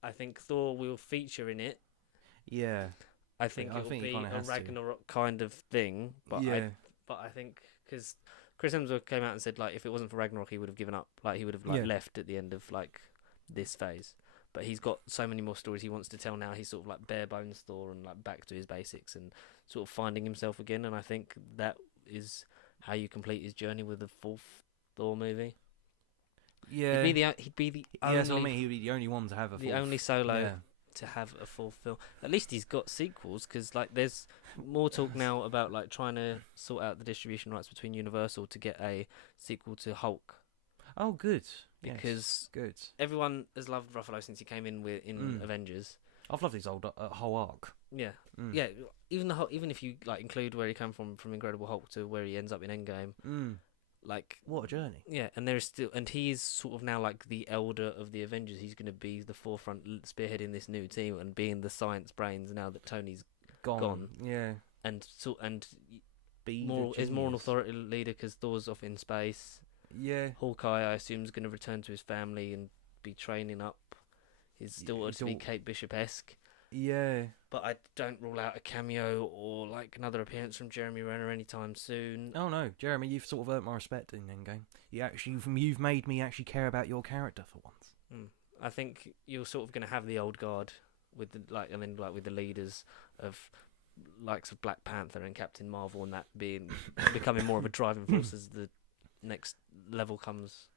I think Thor will feature in it. Yeah. I think it will be a Ragnarok kind of thing. But I think because Chris Hemsworth came out and said if it wasn't for Ragnarok, he would have given up. He would have left at the end of this phase. But he's got so many more stories he wants to tell now. He's sort of bare bones Thor and back to his basics and sort of finding himself again. And I think that is how you complete his journey with the 4th Thor movie. Yeah, he'd be the only. That's what I mean. He'd be the only one to have the only solo to have a 4th film. At least he's got sequels, because there's more talk now about trying to sort out the distribution rights between Universal to get a sequel to Hulk. Oh, good. Because good. Everyone has loved Ruffalo since he came in in Avengers. I've loved his old whole arc. Yeah, yeah. Even if you include where he came from Incredible Hulk to where he ends up in Endgame. What a journey. Yeah, and he is sort of now the elder of the Avengers. He's going to be the forefront, spearheading this new team and being the science brains now that Tony's gone. Yeah, is more an authority leader because Thor's off in space. Yeah, Hawkeye, I assume, is going to return to his family and be training up. He's still to be Kate Bishop-esque. Yeah. But I don't rule out a cameo or like another appearance from Jeremy Renner anytime soon. Oh no, Jeremy, you've sort of earned my respect in Endgame. You've made me actually care about your character for once. I think you're sort of going to have the old guard with the and then with the leaders of likes of Black Panther and Captain Marvel, and that becoming more of a driving force as the next level comes.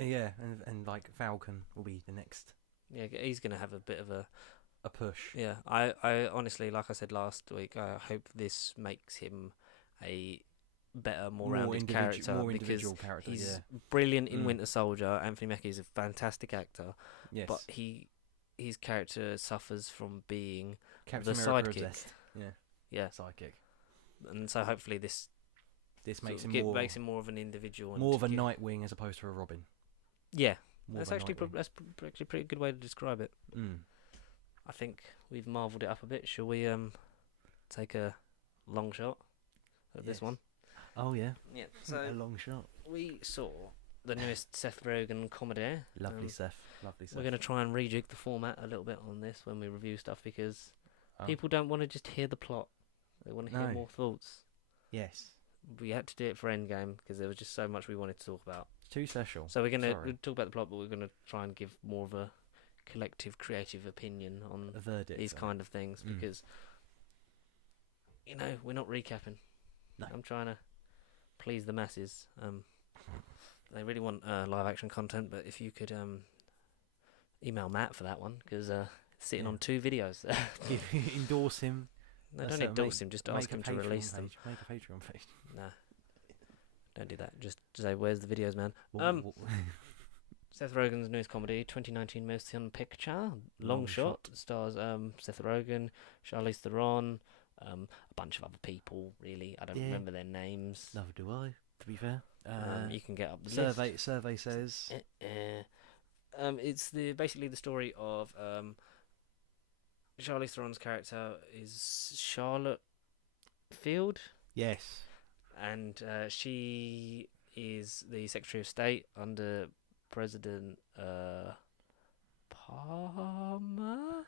Yeah, and like Falcon will be the next. Yeah, he's going to have a bit of a push. Yeah, I honestly, like I said last week, I hope this makes him a better, more rounded character, because he's brilliant in Winter Soldier. Anthony Mackie is a fantastic actor, but his character suffers from being Captain the America sidekick. Obsessed. Yeah, sidekick. And so hopefully this makes him more of an individual, more of a Nightwing as opposed to a Robin. Yeah, that's actually a pretty good way to describe it. I think we've marvelled it up a bit. Shall we take a long shot at this one? Oh yeah. Yeah. So a long shot. We saw the newest Seth Rogen comedy. Lovely Seth. We're going to try and rejig the format a little bit on this when we review stuff, because people don't want to just hear the plot. They want to hear more thoughts. Yes. We had to do it for Endgame because there was just so much we wanted to talk about. It's too special. So we're going to talk about the plot, but we're going to try and give more of a collective creative opinion on these kind of things, because we're not recapping. No. I'm trying to please the masses. They really want live action content, but if you could email Matt for that one, because sitting on 2 videos. Endorse him. No, don't endorse him, just ask him to release them. Make a Patreon page. Nah, don't do that. Just say, where's the videos, man? Seth Rogen's newest comedy, 2019 motion picture, Long Shot, stars Seth Rogen, Charlize Theron, a bunch of other people, really. I don't remember their names. Neither do I, to be fair. You can get up the list. Survey says... it's basically the story of... Charlize Theron's character is Charlotte Field. Yes. And she is the Secretary of State under President Palmer.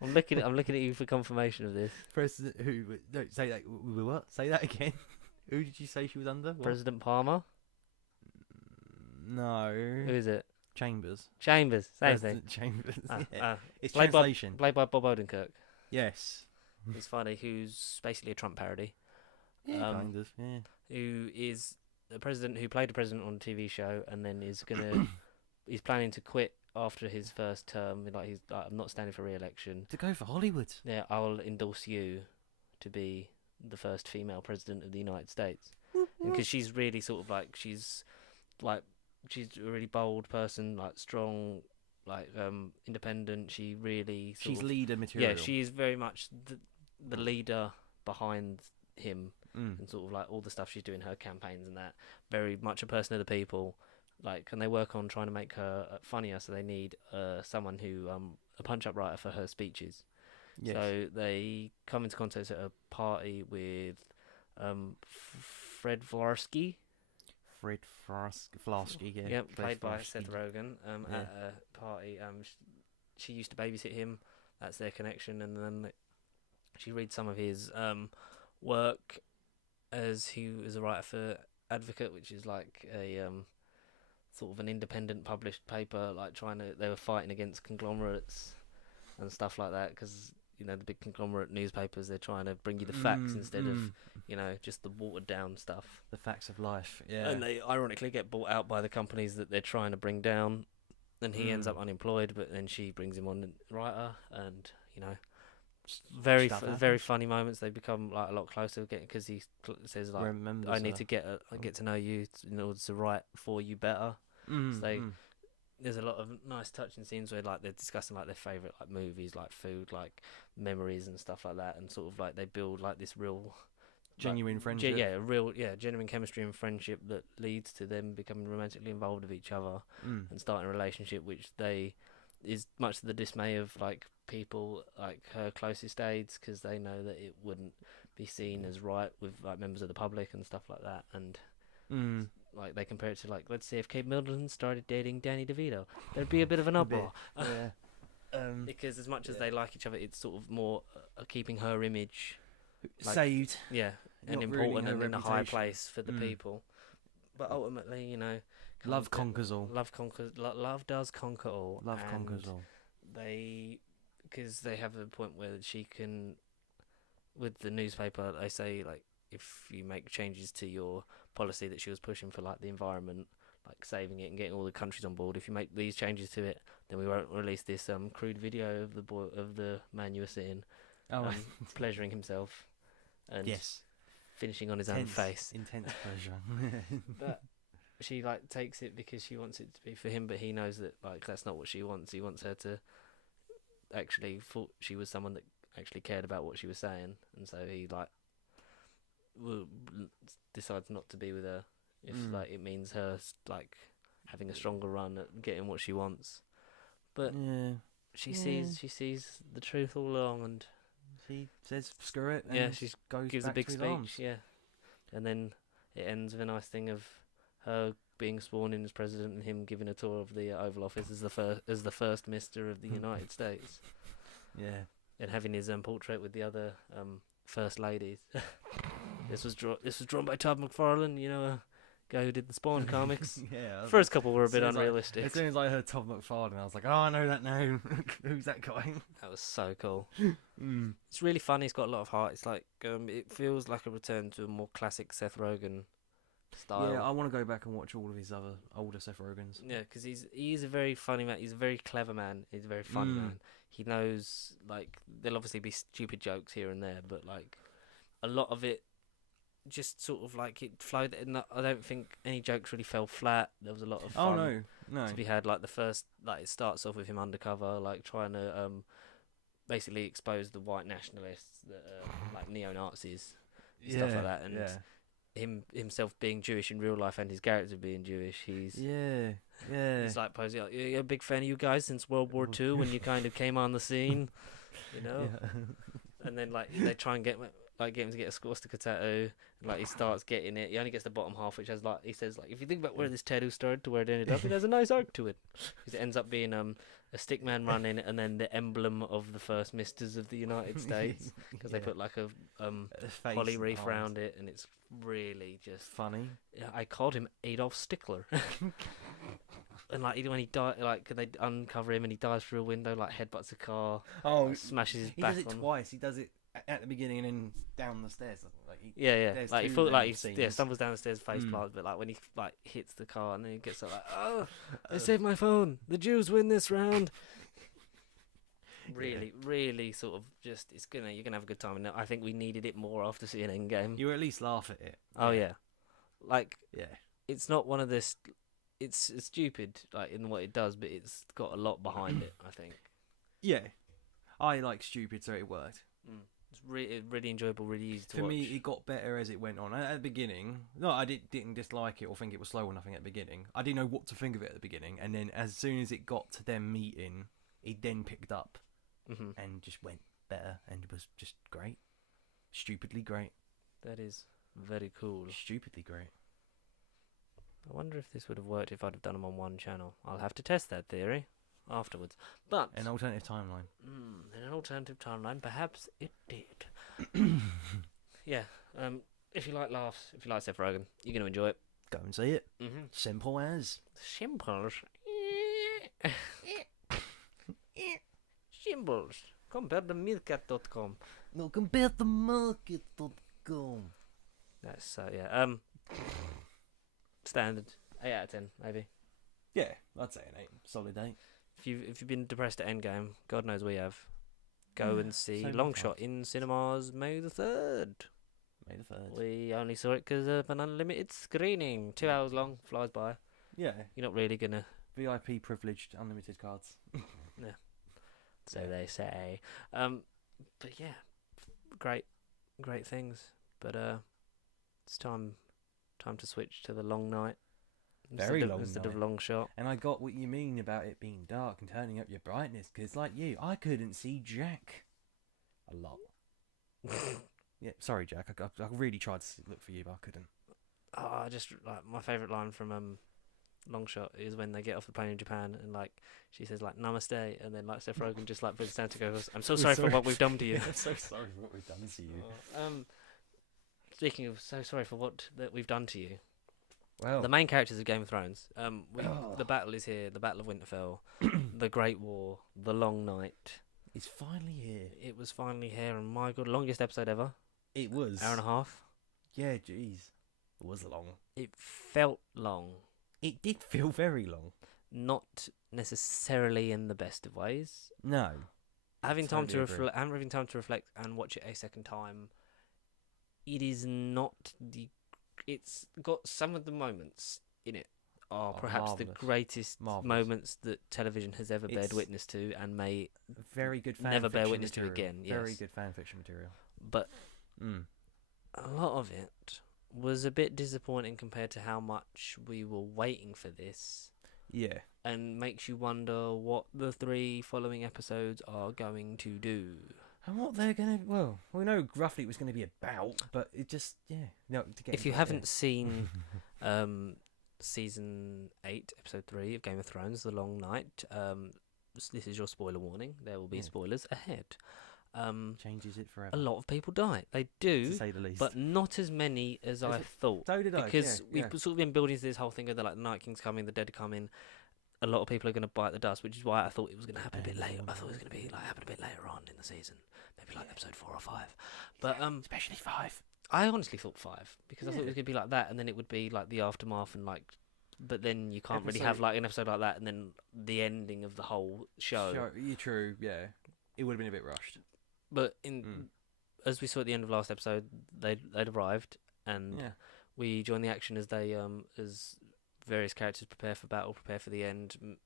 I'm looking at you for confirmation of this. President who? No, say that. What? Say that again. Who did you say she was under? What? President Palmer. No. Who is it? Chambers. Same thing. Chambers. It's played translation. Played by Bob Odenkirk. Yes. He's funny. Who's basically a Trump parody. Yeah, kind of. Yeah. Who is the president who played a president on a TV show, and then is gonna he's planning to quit after his first term. He's like, I'm not standing for re-election. To go for Hollywood. Yeah, I will endorse you to be the first female president of the United States. Because she's really sort of she's a really bold person, strong, independent. She's leader material. Yeah, she is very much the leader behind him, and sort of all the stuff she's doing, her campaigns and that. Very much a person of the people. And they work on trying to make her funnier, so they need someone who a punch-up writer for her speeches. Yes. So they come into contact at a party with Fred Vlarsky. Flarsky, yeah. Yep, played by Seth Rogen. At a party, she used to babysit him. That's their connection, and then she reads some of his work as he was a writer for Advocate, which is a sort of an independent published paper. They were fighting against conglomerates and stuff like that, because the big conglomerate newspapers, they're trying to bring you the facts instead of just the watered down stuff. The facts of life, yeah. And they ironically get bought out by the companies that they're trying to bring down, and he ends up unemployed, but then she brings him on writer, and very funny moments. They become a lot closer, because he says I need to get to know you in order to write for you better. So there's a lot of nice touching scenes where they're discussing their favorite movies, food, memories and stuff like that, and sort of they build this real genuine friendship. Genuine chemistry and friendship that leads to them becoming romantically involved with each other and starting a relationship, which is much to the dismay of people her closest aides, because they know that it wouldn't be seen as right with members of the public and stuff like that, and they compare it to let's say if Kate Middleton started dating Danny DeVito, there'd be a bit of an uproar. because as much as they like each other, it's sort of more keeping her image saved. Yeah, and Not important ruining her and in a high reputation. place for the people. But ultimately, you know, Love conquers all. Love does conquer all. Love and conquers all. because they have a point where she can, with the newspaper, they say like if you make changes to your policy that she was pushing for like the environment, like saving it and getting all the countries on board, if you make these changes to it, then we won't release this crude video of the man you were seeing, pleasuring himself, and finishing on his own face. Intense pleasure. But she like takes it because she wants it to be for him, but he knows that like that's not what she wants. He wants her to actually thought she was someone that actually cared about what she was saying, and so he like decides not to be with her if like it means her like having a stronger run at getting what she wants. But she sees the truth all along, and she says screw it. And she goes gives back a big to his speech. arms. Yeah, and then it ends with a nice thing of her being sworn in as president and him giving a tour of the Oval Office as the first Mister of the United States. Yeah, and having his portrait with the other first ladies. This was drawn by Todd McFarlane, you know, guy who did the Spawn comics. First couple were a bit unrealistic. As soon as I heard Todd McFarlane, I was like, oh, I know that now. Who's that guy? That was so cool. It's really funny. It's got a lot of heart. It's like it feels like a return to a more classic Seth Rogen style. Yeah, I want to go back and watch all of his other older Seth Rogens. Yeah, because he's a very funny man. He's a very clever man. He's a very funny man. He knows, like, there'll obviously be stupid jokes here and there, but like a lot of it just sort of like it flowed. I don't think any jokes really fell flat. There was a lot of fun to be had. Like the first, like it starts off with him undercover, like trying to basically expose the white nationalists that are like neo-Nazis, stuff like that, and himself being Jewish in real life and his character being Jewish. He's like posing like, you're a big fan of you guys since World War II when you kind of came on the scene, you know. And then like they try and get him to get a swastika tattoo. Like he starts getting it. He only gets the bottom half, which has like he says like if you think about where this tattoo started to where it ended up, it has a nice arc to it. Because it ends up being a stickman running and then the emblem of the first Misters of the United States because they put like a holly wreath around it, and it's really just funny. Yeah, I called him Adolf Stickler. And like when he died, like they uncover him and he dies through a window, like headbutts a car, smashes his back. He does it twice. He does it at the beginning and then down the stairs. Like Like he thought like he stumbles down the stairs, face plants, but like when he like hits the car and then he gets like, oh, I saved my phone. The Jews win this round. Really sort of just you're gonna have a good time, and I think we needed it more after seeing Endgame. You at least laugh at it. Oh yeah, it's not one of this. It's stupid like in what it does, but it's got a lot behind it. I think. Yeah, I like stupid, so it worked. It's really enjoyable, really easy to watch. For me, it got better as it went on. At the beginning, I didn't dislike it or think it was slow or nothing at the beginning. I didn't know what to think of it at the beginning, and then as soon as it got to them meeting, it then picked up and just went better, and it was just great, stupidly great. That is very cool. Stupidly great. I wonder if this would have worked if I'd have done them on one channel. I'll have to test that theory afterwards. But an alternative timeline. In an alternative timeline, perhaps it did. Yeah. If you like laughs, if you like Seth Rogen, you're going to enjoy it. Go and see it. Simple as. Simples. Symbols. Compared to meerkat.com. No, compared to market.com. That's standard 8 out of 10 maybe. Yeah, I'd say an 8. Solid 8. If you've been depressed at Endgame, God knows we have. Go and see Longshot in cinemas May the 3rd. May the 3rd. We only saw it because of an unlimited screening. 2 hours long, flies by. Yeah. You're not really gonna VIP privileged unlimited cards. Yeah. So they say. But yeah, great things. But it's time to switch to the long night. Instead of long shot. And I got what you mean about it being dark and turning up your brightness, because like you, I couldn't see Jack a lot. Yeah, sorry, Jack. I really tried to look for you, but I couldn't. Oh, just like my favourite line from long shot is when they get off the plane in Japan and like she says like namaste, and then like Seth Rogen just like puts his hand to go, I'm so sorry for what we've done to you. I'm so sorry for what we've done to you. Speaking of so sorry for what that we've done to you. Well, The main characters of Game of Thrones. The battle is here. The Battle of Winterfell, the Great War, the Long Night. it's finally here. It was finally here, and my god, longest episode ever. It was. Hour and a half. Yeah, jeez. It was long. It felt long. It did feel very long. Not necessarily in the best of ways. No. Having time to Totally agree. having time to reflect and watch it a second time. It is not the. It's got some of the moments in it are perhaps marvellous. the greatest Marvellous. moments that television has ever bared It's witness to, and may Very good fan never bear fiction witness to material. again. Very Yes, good fan fiction material. but Mm. a lot of it was a bit disappointing compared to how much we were waiting for this, Yeah. and makes you wonder what the 3 following episodes are going to do. And what they're gonna, well, we know roughly it was gonna be about, but it just, yeah. No, to get If you into it, haven't seen season 8, episode 3 of Game of Thrones, The Long Night, this is your spoiler warning. There will be Yeah. spoilers ahead. changes it forever. A lot of people die. They do, to say the least. but not as many as I it? thought. So did I. Because yeah, we've sort of been building to this whole thing of the, like, the Night King's coming, the dead are coming. A lot of people are going to bite the dust, which is why I thought it was going to happen a bit later. I thought it was going to be like happen a bit later on in the season, maybe like episode 4 or 5. But especially 5. I honestly thought 5 because I thought it Yeah. was going to be like that, and then it would be like the aftermath and like. But then you can't really have Episode- like an episode like that, and then the ending of the whole show. You're true. Yeah, it would have been a bit rushed. But in as we saw at the end of last episode, they'd arrived, and Yeah. we join the action as they as various characters prepare for battle, prepare for the end.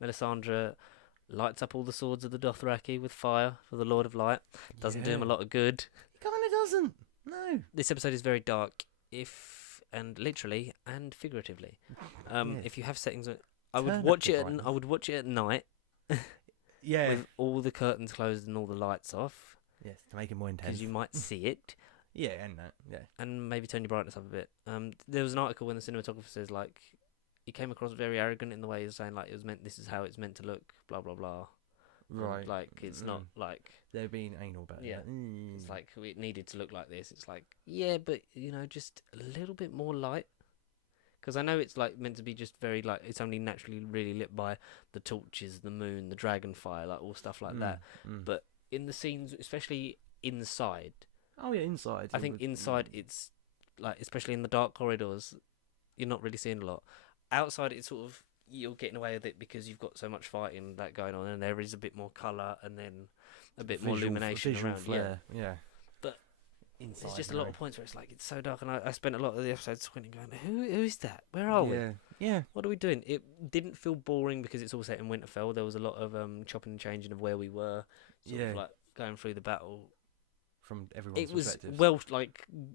Melisandre lights up all the swords of the Dothraki with fire for the Lord of Light. Doesn't do him a lot of good. It kind of doesn't. No. This episode is very dark, and literally and figuratively. Yeah. If you have settings, I Turn would up watch the it. brightness. I would watch it at night Yeah. with all the curtains closed and all the lights off, Yes, to make it more intense. because you might see it. Yeah, and that. Yeah. And maybe turn your brightness up a bit. There was an article when the cinematographer says like he came across very arrogant in the way he was saying like this is how it's meant to look, blah blah blah. And, Right. like it's not like They're being anal about Yeah. it. it's like it needed to look like this. It's like yeah, but just a little bit more light. Because I know it's like meant to be just very like it's only naturally really lit by the torches, the moon, the dragonfire, like all stuff like that. But in the scenes, especially inside. Oh yeah, inside. I think inside it's like, especially in the dark corridors, you're not really seeing a lot. Outside, it's sort of you're getting away with it because you've got so much fighting that going on, and there is a bit more colour and then a bit more illumination visual around. flair. Yeah. But Inside. There's just a lot of points where it's like it's so dark, and I spent a lot of the episode squinting, going, "Who is that? Where are we? Yeah. What are we doing?" It didn't feel boring because it's all set in Winterfell. There was a lot of chopping and changing of where we were, sort of like going through the battle. From everyone's It was perspective.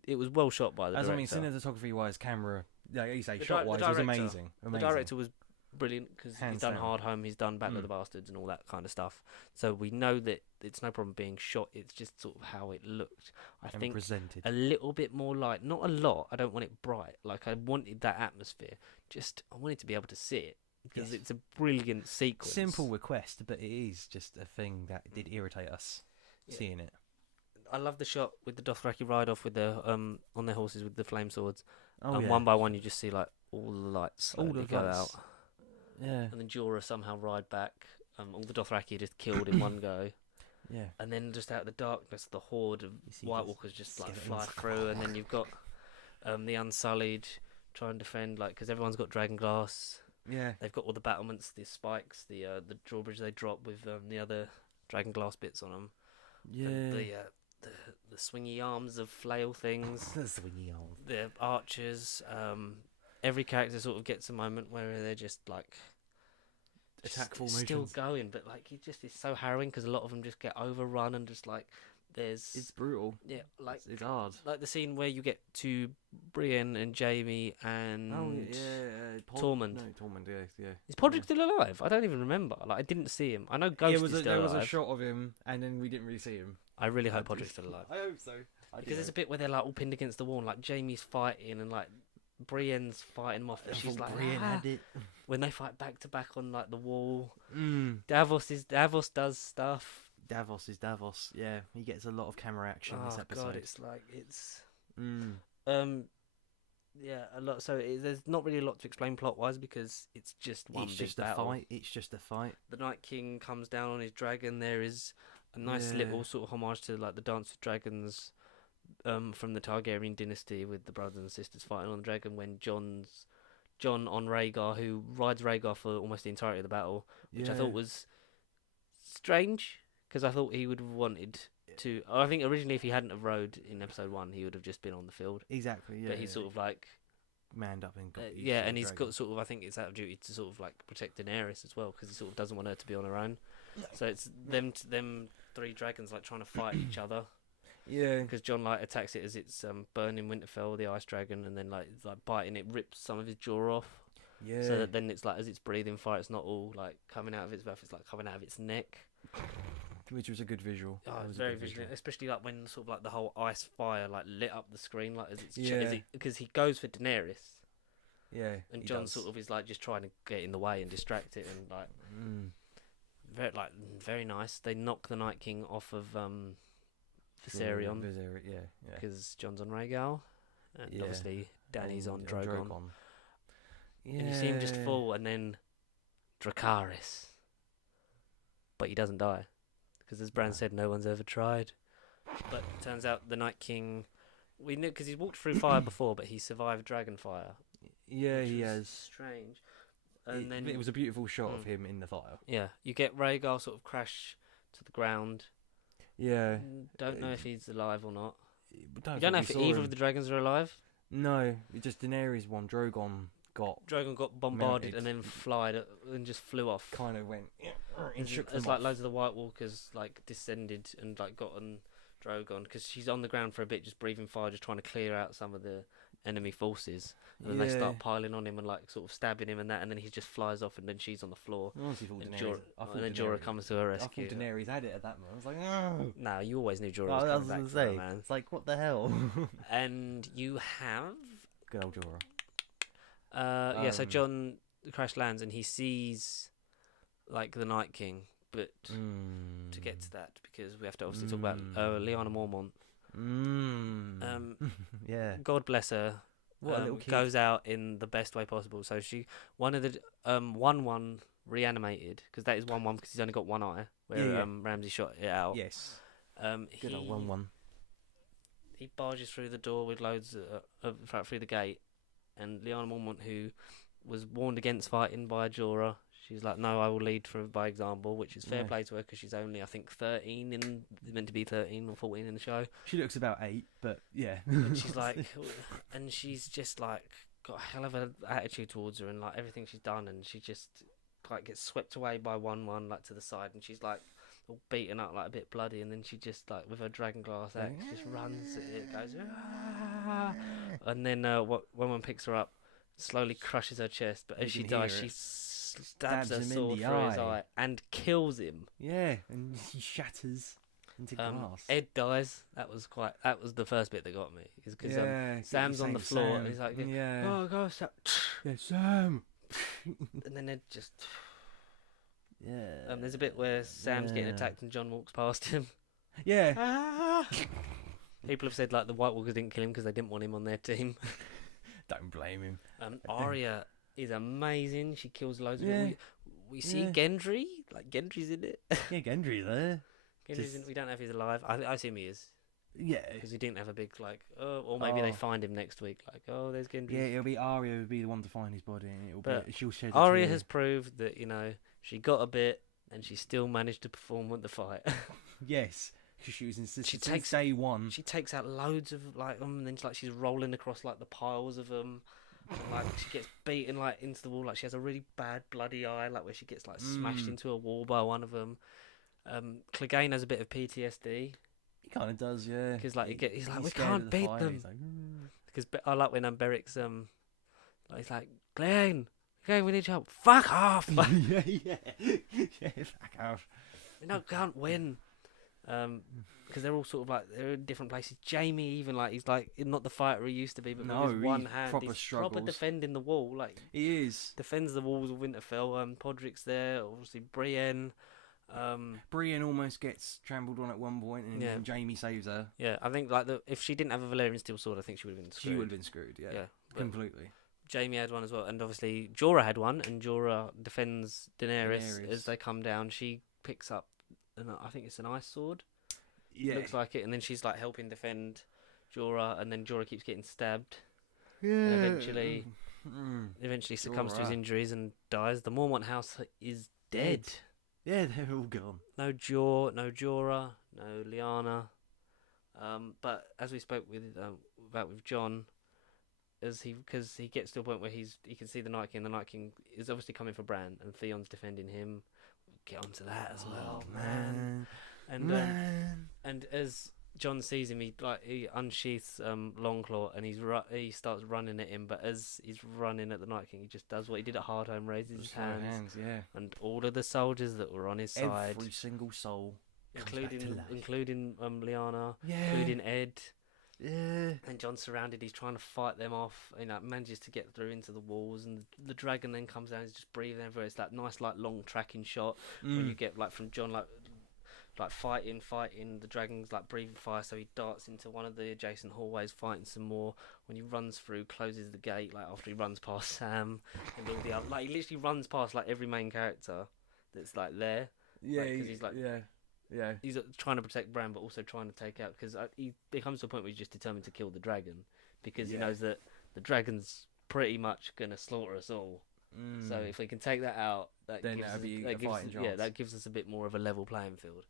it was well shot by the As I director. mean, cinematography wise, camera, like you say, The shot wise, was director- amazing. The director was brilliant because he's Hands done down. Hard Home, he's done Battle of the Bastards, and all that kind of stuff. So we know that it's no problem being shot. It's just sort of how it looked. I and think presented. a little bit more light, not a lot. I don't want it bright. Like I wanted that atmosphere. Just I wanted to be able to see it because Yes. it's a brilliant sequence. Simple request, but it is just a thing that did irritate us seeing it. I love the shot with the Dothraki ride off with their on their horses with the flame swords. Oh And yeah. one by one, you just see like all the lights All slowly the go lights. out. Yeah. And then Jorah somehow ride back. All the Dothraki are just killed in one go. Yeah. And then just out of the darkness, the horde of You see White these Walkers just like skeletons. fly through. And then you've got the Unsullied try and defend, like, because everyone's got dragon glass. Yeah. They've got all the battlements, the spikes, the drawbridge they drop with the other dragon glass bits on them. Yeah. The swingy arms of flail things. The swingy arms. The archers. Every character sort of gets a moment where they're just like Attack still formations. going, but like it just is so harrowing because a lot of them just get overrun and just like there's It's brutal. yeah like It's hard. like the scene where you get to Brienne and Jamie and Tormund. No, Tormund. Yeah. Is Podrick still alive? I don't even remember. Like I didn't see him. I know Ghost is still there was alive. a shot of him, and then we didn't really see him. I really hope I Podrick's still alive. I hope so. Because there's a bit where they're like all pinned against the wall, and like Jamie's fighting, and like Brienne's fighting him off, and she's like, Brienne had it. when they fight back to back on like the wall. Mm. Davos does stuff. Davos is Davos. Yeah, he gets a lot of camera action this episode. God, it's like it's Mm. yeah, a lot. So there's not really a lot to explain plot wise because it's just one It's big just battle. a fight. It's just a fight. The Night King comes down on his dragon. There is a nice Yeah. little sort of homage to like the Dance of Dragons from the Targaryen dynasty with the brothers and sisters fighting on the dragon when John on Rhaegar, who rides Rhaegar for almost the entirety of the battle, which I thought was strange because I thought he would have wanted to. I think originally if he hadn't have rode in episode 1, he would have just been on the field. Exactly. Yeah. But he's sort of like manned up and got and he's got sort of, I think it's out of duty to sort of like protect Daenerys as well because he sort of doesn't want her to be on her own. So it's them 3 dragons like trying to fight each other. Yeah. Because John like attacks it as it's burning Winterfell, the ice dragon, and then like biting it, rips some of his jaw off. Yeah. So that then it's like as it's breathing fire, it's not all like coming out of its mouth; it's like coming out of its neck. Which was a good visual. Oh, That it's was a very good visual, especially like when sort of like the whole ice fire like lit up the screen, like as it's Yeah. because he goes for Daenerys, Yeah. and he John does. sort of is like just trying to get in the way and distract it, and like very nice. They knock the Night King off of Viserion Yeah. because John's on Rhaegar, and Yeah. obviously Dany's on And Drogon. Yeah. And you see him just fall, and then Dracarys. But he doesn't die. Because as Bran said, no one's ever tried. But it turns out the Night King... We knew because he's walked through fire before, but he survived Dragonfire. Yeah, which he was has. strange. And then... It was a beautiful shot of him in the fire. Yeah, you get Rhaegar sort of crash to the ground. Yeah. Don't know if he's alive or not. You You don't know if either of the dragons are alive. No, it just Daenerys one. Drogon got Drogon got bombarded Mounted. and then and just flew off. kind of went and shook It's them like off. loads of the White Walkers like descended and like got on Drogon because she's on the ground for a bit, just breathing fire, just trying to clear out some of the enemy forces. And then they start piling on him and like sort of stabbing him and that, and then he just flies off, and then she's on the floor. I honestly thought And Daenerys. Jorah comes to her rescue. I thought Daenerys had it at that moment. I was like, oh. No, you always knew Jorah I was was coming going back to for her, say, man. it's like, what the hell? And you have Good old Jorah. so John crash lands and he sees like the Night King, but to get to that, because we have to obviously talk about Lyanna Mormont. Yeah. God bless her. What a little kid. Goes out in the best way possible. So she one of the 1-1 reanimated, because that is 1-1 because he's only got one eye where Yeah. Ramsay shot it out. Yes. He Good old 1-1. he barges through the door with loads through the gate, and Lyanna Mormont, who was warned against fighting by Jorah, she's like, no, I will lead by example, which is fair Yeah. play to her because she's only, I think, 13 meant to be 13 or 14 in the show. She looks about 8, but yeah. And she's like, and she's just like got a hell of an attitude towards her and like everything she's done, and she just like gets swept away by 1-1 like to the side, and she's like all beaten up, like a bit bloody, and then she just like with her dragon glass axe just runs at it, goes, "Ah!" And then one picks her up, slowly crushes her chest, but You as she can hear dies, it. she stabs her him in sword the through his eye. eye and kills him. Yeah, and he shatters into glass. Ed dies. That was the first bit that got me, is because yeah, Sam's on the floor Sam. and he's like, yeah. oh god, Sam. Yeah, Sam. And then Ed just Yeah. there's a bit where Sam's getting Yeah. attacked and John walks past him. Yeah. People have said like the White Walkers didn't kill him because they didn't want him on their team. Don't blame him. Arya is amazing. She kills loads of Yeah. people. We see Yeah. Gendry. Like Gendry's in it. Yeah, Gendry there. Gendry's in, we don't know if he's alive. I assume he is, Yeah. because he didn't have a big like. Or maybe they find him next week. Like, oh, there's Gendry. Yeah, it'll be Arya will be the one to find his body, and it'll But be she'll shed a Arya tear. has proved that she got a bit and she still managed to perform at the fight. Yes, because she was insistent. She Since takes- day one. She takes out loads of like and then she's rolling across like the piles of them. And, like she gets beaten like into the wall. Like she has a really bad bloody eye, like where she gets like smashed into a wall by one of them. Clegane has a bit of PTSD He kind of does, yeah. because like he's like, we scared can't of the beat fire, them. he's like, "Mm." Because I like when Beric's like, he's like, Clegane, we need your help. Fuck off. yeah, yeah, yeah. Fuck off. We can't win. Because they're all sort of like they're in different places. Jaime even like he's like not the fighter he used to be, but No, with his one he hand proper he's struggles. proper defending the wall. Like He is. defends the walls of Winterfell. Podrick's there, obviously Brienne. Brienne almost gets trampled on at one point, and then Jaime saves her. Yeah, I think like if she didn't have a Valyrian steel sword, I think she would have been screwed. She would have been screwed. Yeah, completely. Jaime had one as well, and obviously Jorah had one, and Jorah defends Daenerys as they come down. She picks up, I think it's an ice sword. Yeah, looks like it, and then she's like helping defend Jorah, and then Jorah keeps getting stabbed. Yeah, and eventually succumbs to his injuries and dies. The Mormont house is dead. Yeah, they're all gone. No Jorah, no Lyanna. But as we spoke about with John, because he gets to a point where he can see the Night King. The Night King is obviously coming for Bran, and Theon's defending him. We'll get onto that as well, man. And as John sees him, he unsheaths Longclaw, and he starts running at him. But as he's running at the Night King, he just does what he did at Hardhome, raises his hands, and all of the soldiers that were on his side, every single soul, including Lyanna, including Ed. Yeah. And John's surrounded. He's trying to fight them off. Manages to get through into the walls, and the dragon then comes down. He's just breathing everywhere. It's that nice, like long tracking shot when you get like from John, like fighting. The dragon's like breathing fire, so he darts into one of the adjacent hallways, fighting some more. When he runs through, closes the gate. Like after he runs past Sam and all the other, like he literally runs past like every main character that's like there. Yeah, because he's like Yeah, he's trying to protect Bran, but also trying to take out, because he comes to a point where he's just determined to kill the dragon, because he knows that the dragon's pretty much gonna slaughter us all. So if we can take that out, that gives us a bit more of a level playing field.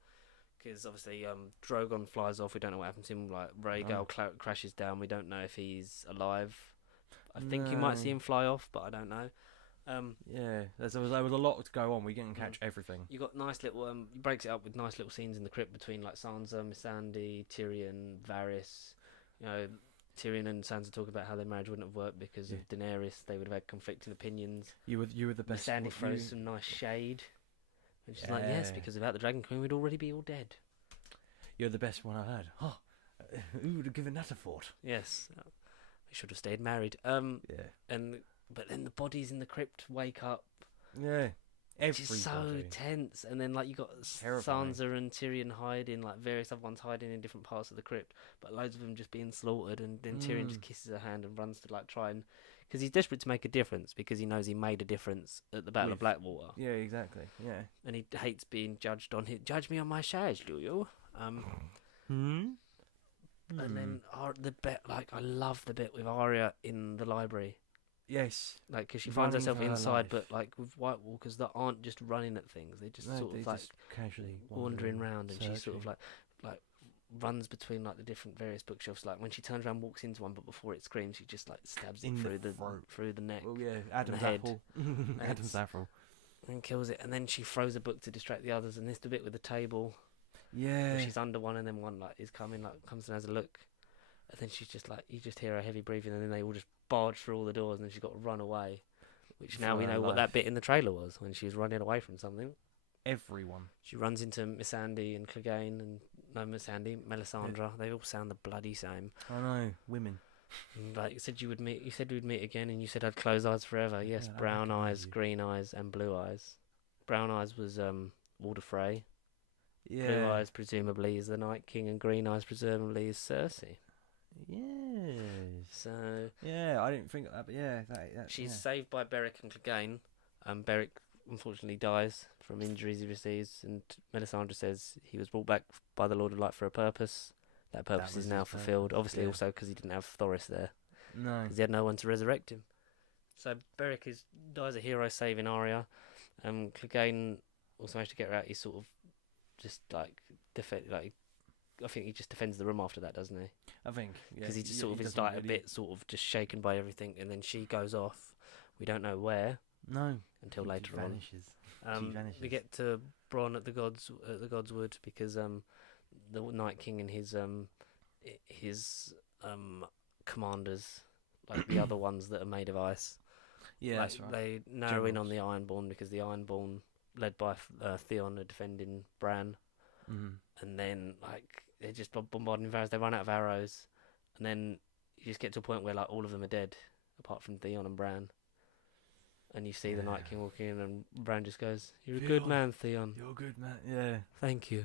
Because obviously, Drogon flies off. We don't know what happens to him. Like Rhaegal crashes down. We don't know if he's alive. I think you might see him fly off, but I don't know. There was a lot to go on. We didn't catch everything. You got nice little he breaks it up with nice little scenes in the crypt between like Sansa, Missandei, Tyrion, Varys. Tyrion and Sansa talk about how their marriage wouldn't have worked because of Daenerys. They would have had conflicting opinions. You were the best. Missandei throws some nice shade, and she's like, "Yes, because without the Dragon Queen, we'd already be all dead." You're the best one I heard. Oh, who would have given that a thought? Yes, we should have stayed married. But then the bodies in the crypt wake up. Yeah. Which is so tense. And then like you got Sansa and Tyrion hiding, like various other ones hiding in different parts of the crypt, but loads of them just being slaughtered, and then Tyrion just kisses her hand and runs to like try and, because he's desperate to make a difference, because he knows he made a difference at the Battle of Blackwater. Yeah, exactly. Yeah. And he hates being judged on judge me on my shares, do you? And then I love the bit with Arya in the library. Yes, like because she finds herself inside, but like with White Walkers that aren't just running at things; they just sort of like casually wandering around, and she sort of like runs between like the different various bookshelves. Like when she turns around, walks into one, but before it screams, she just like stabs it through the neck. Oh yeah, Adam's apple, Adam's apple, and kills it. And then she throws a book to distract the others. And this the bit with the table. Yeah, she's under one, and then one comes and has a look. And then she's just like, you just hear her heavy breathing, and then they all just barge through all the doors, and then she's got to run away. Which now we know what that bit in the trailer was, when she was running away from something. Everyone. She runs into Missandei and Clegane, and Melisandre. They all sound the bloody same. I know, women. And, like you said, we'd meet again, and you said I'd close eyes forever. Yes, brown eyes, green eyes, and blue eyes. Brown eyes was Walder Frey. Yeah. Blue eyes presumably is the Night King, and green eyes presumably is Cersei. Yes. So I didn't think of that, but she's saved by Beric and Clegane. Beric unfortunately dies from injuries he receives, and Melisandre says he was brought back by the Lord of Light for a purpose. That purpose is now fulfilled. Obviously, also because he didn't have Thoris there. No, because he had no one to resurrect him. So Beric dies a hero saving Arya. Clegane also managed to get her out. He's sort of just I think he just defends the room after that, doesn't he? I think, because he just sort of is like a bit sort of just shaken by everything, and then she goes off. We don't know where. No. Until later on. She vanishes. We get to Bronn at the Godswood because the Night King and his commanders, like the other ones that are made of ice. Yeah, that's right. They narrow in on the Ironborn, because the Ironborn, led by Theon, are defending Bran. and then like they're just bombarding with arrows. They run out of arrows, and then you just get to a point where like all of them are dead, apart from Theon and Bran. And you see the Night King walking in, and Bran just goes, "You're a good man, Theon. You're a good man. Yeah. Thank you."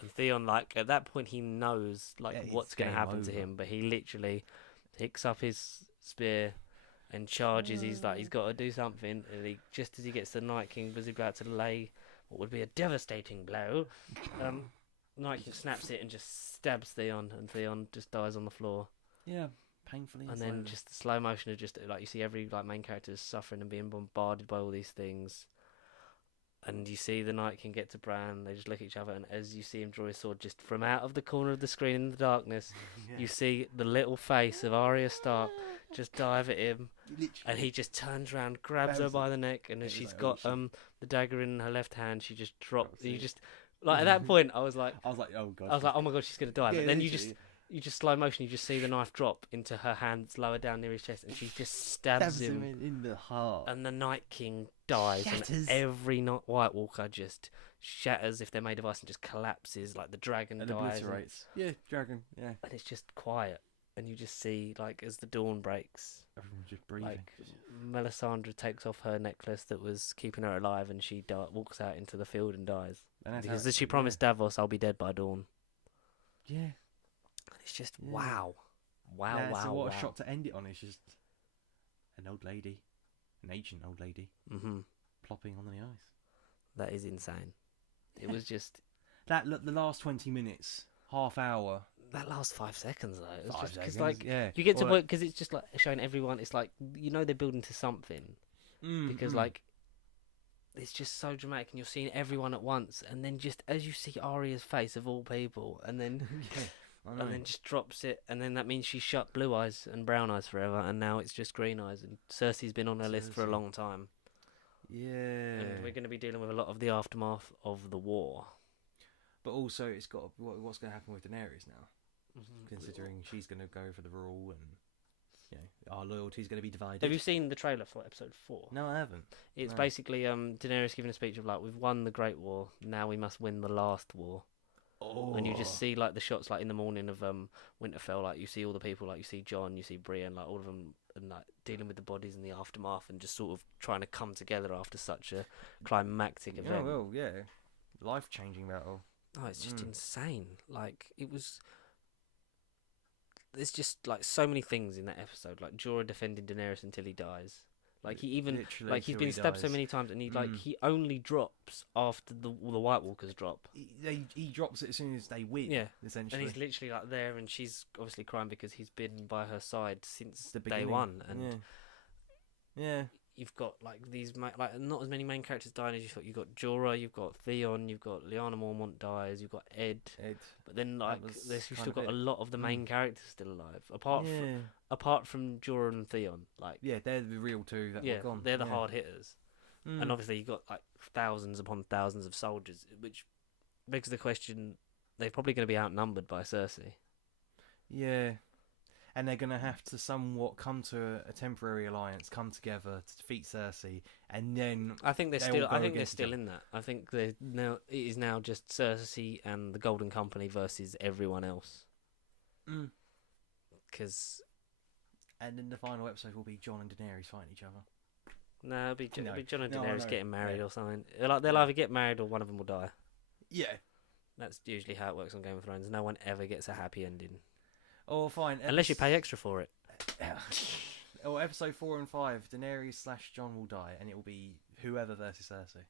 And Theon, like at that point, he knows like what's going to happen to him, but he literally picks up his spear and charges. He's got to do something, and just as he gets the Night King, was about to lay what would be a devastating blow, Night King snaps it and just stabs Theon, and Theon just dies on the floor. Yeah. Painfully. And then just the slow motion of just like you see every like main character is suffering and being bombarded by all these things, and you see the Night King get to Bran. They just look at each other, and as you see him draw his sword, just from out of the corner of the screen in the darkness, you see the little face of Arya Stark just dive at him, and he just turns around, grabs her by the neck, and as she's got the dagger in her left hand, she just drops. You just like at that point, I was like, oh god. I was like, oh my god, she's gonna die. But then you just slow motion, you just see the knife drop into her hand lower down near his chest, and she just stabs him in the heart. And the Night King dies, and every White Walker just shatters if they're made of ice and just collapses, like the dragon dies. Yeah, dragon, yeah. And it's just quiet, and you just see, like, as the dawn breaks, everyone's just breathing. Like, Melisandre takes off her necklace that was keeping her alive, and she walks out into the field and dies. Because as she promised Davos, I'll be dead by dawn. Yeah. It's just wow. So what a shot to end it on. It's just an old lady, an ancient old lady, plopping on the ice. That is insane. It was just the last 20 minutes, half hour. That last 5 seconds though. It was 5 just because seconds, you get to work because it's just like showing everyone. It's like they're building to something because like it's just so dramatic, and you're seeing everyone at once, and then just as you see Arya's face of all people, and then. And then just drops it, and then that means she shut blue eyes and brown eyes forever, and now it's just green eyes. And Cersei's been on her list for a long time. Yeah. And we're going to be dealing with a lot of the aftermath of the war. But also, it's got what's going to happen with Daenerys now, considering she's going to go for the rule, and our loyalty's going to be divided. Have you seen the trailer for episode 4? No, I haven't. It's basically Daenerys giving a speech of like, we've won the Great War, now we must win the last war. Oh. And you just see like the shots like in the morning of Winterfell, like you see all the people, like you see Jon, you see Brienne, like all of them, and like dealing with the bodies in the aftermath, and just sort of trying to come together after such a climactic event. Oh well, yeah, life-changing battle. Oh, it's just insane. Like there's just like so many things in that episode. Like Jorah defending Daenerys until he dies. Like he even like he's been stabbed so many times, and he only drops after the White Walkers drop. He drops it as soon as they win. Yeah, essentially. And he's literally like there, and she's obviously crying because he's been by her side since day one. And you've got like these like not as many main characters dying as you thought. You've got Jorah, you've got Theon, you've got Lyanna Mormont dies, you've got Ed. But then like you've still got a lot of the main characters still alive, apart from Jorah and Theon. Like they're the real two that were gone. They're the hard hitters. And obviously you've got like thousands upon thousands of soldiers, which begs the question: they're probably going to be outnumbered by Cersei. Yeah. And they're going to have to somewhat come to a temporary alliance, come together to defeat Cersei, and then I think they're still. I think they're still in that. I think they now it is now just Cersei and the Golden Company versus everyone else. Because, and then the final episode will be Jon and Daenerys fighting each other. No, it'll be Jon and Daenerys getting married or something. They'll either get married or one of them will die. Yeah, that's usually how it works on Game of Thrones. No one ever gets a happy ending. Oh, fine. Unless you pay extra for it. Or episode 4 and 5, Daenerys/Jon will die, and it will be whoever versus Cersei.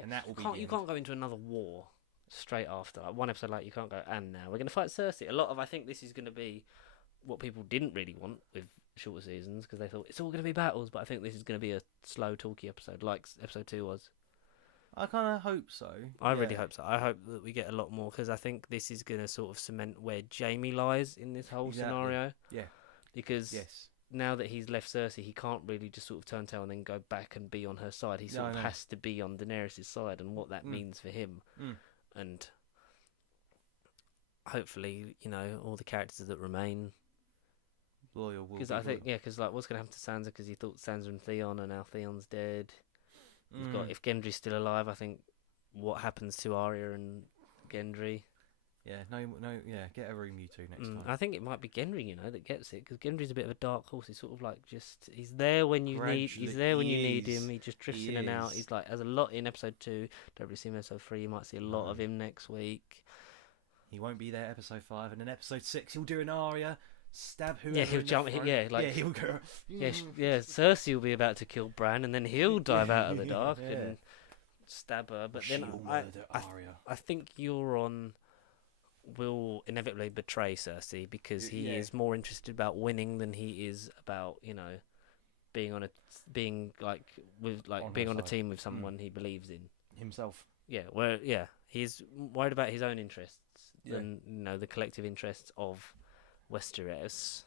And that will be. You can't go into another war straight after. Like one episode, like you can't go. And now we're going to fight Cersei. I think this is going to be what people didn't really want with shorter seasons, because they thought it's all going to be battles. But I think this is going to be a slow, talky episode, like episode 2 was. I kind of hope so. I really hope so. I hope that we get a lot more, because I think this is going to sort of cement where Jaime lies in this whole scenario. Yeah. Because now that he's left Cersei, he can't really just sort of turn tail and then go back and be on her side. He sort of has to be on Daenerys' side, and what that means for him. And hopefully, all the characters that remain loyal. Because I think, because like what's going to happen to Sansa, because he thought Sansa and Theon, and now Theon's dead. You've got, if Gendry's still alive, I think what happens to Arya and Gendry. Yeah, yeah. Get a room, you two, next time. I think it might be Gendry, that gets it, because Gendry's a bit of a dark horse. He's sort of like he's there when you need. He's there when you need him. He just drifts in and out. He's like has a lot in episode 2. Don't really see him in episode 3. You might see a lot of him next week. He won't be there episode 5, and in episode 6 he'll do an Arya, stab whoever. Yeah, he'll jump. He'll go. Yeah, Cersei will be about to kill Bran, and then he'll dive out of the dark and stab her. But then I think Euron will inevitably betray Cersei, because he is more interested about winning than he is about being on a team with someone he believes in himself. He's worried about his own interests than the collective interests of Westeros.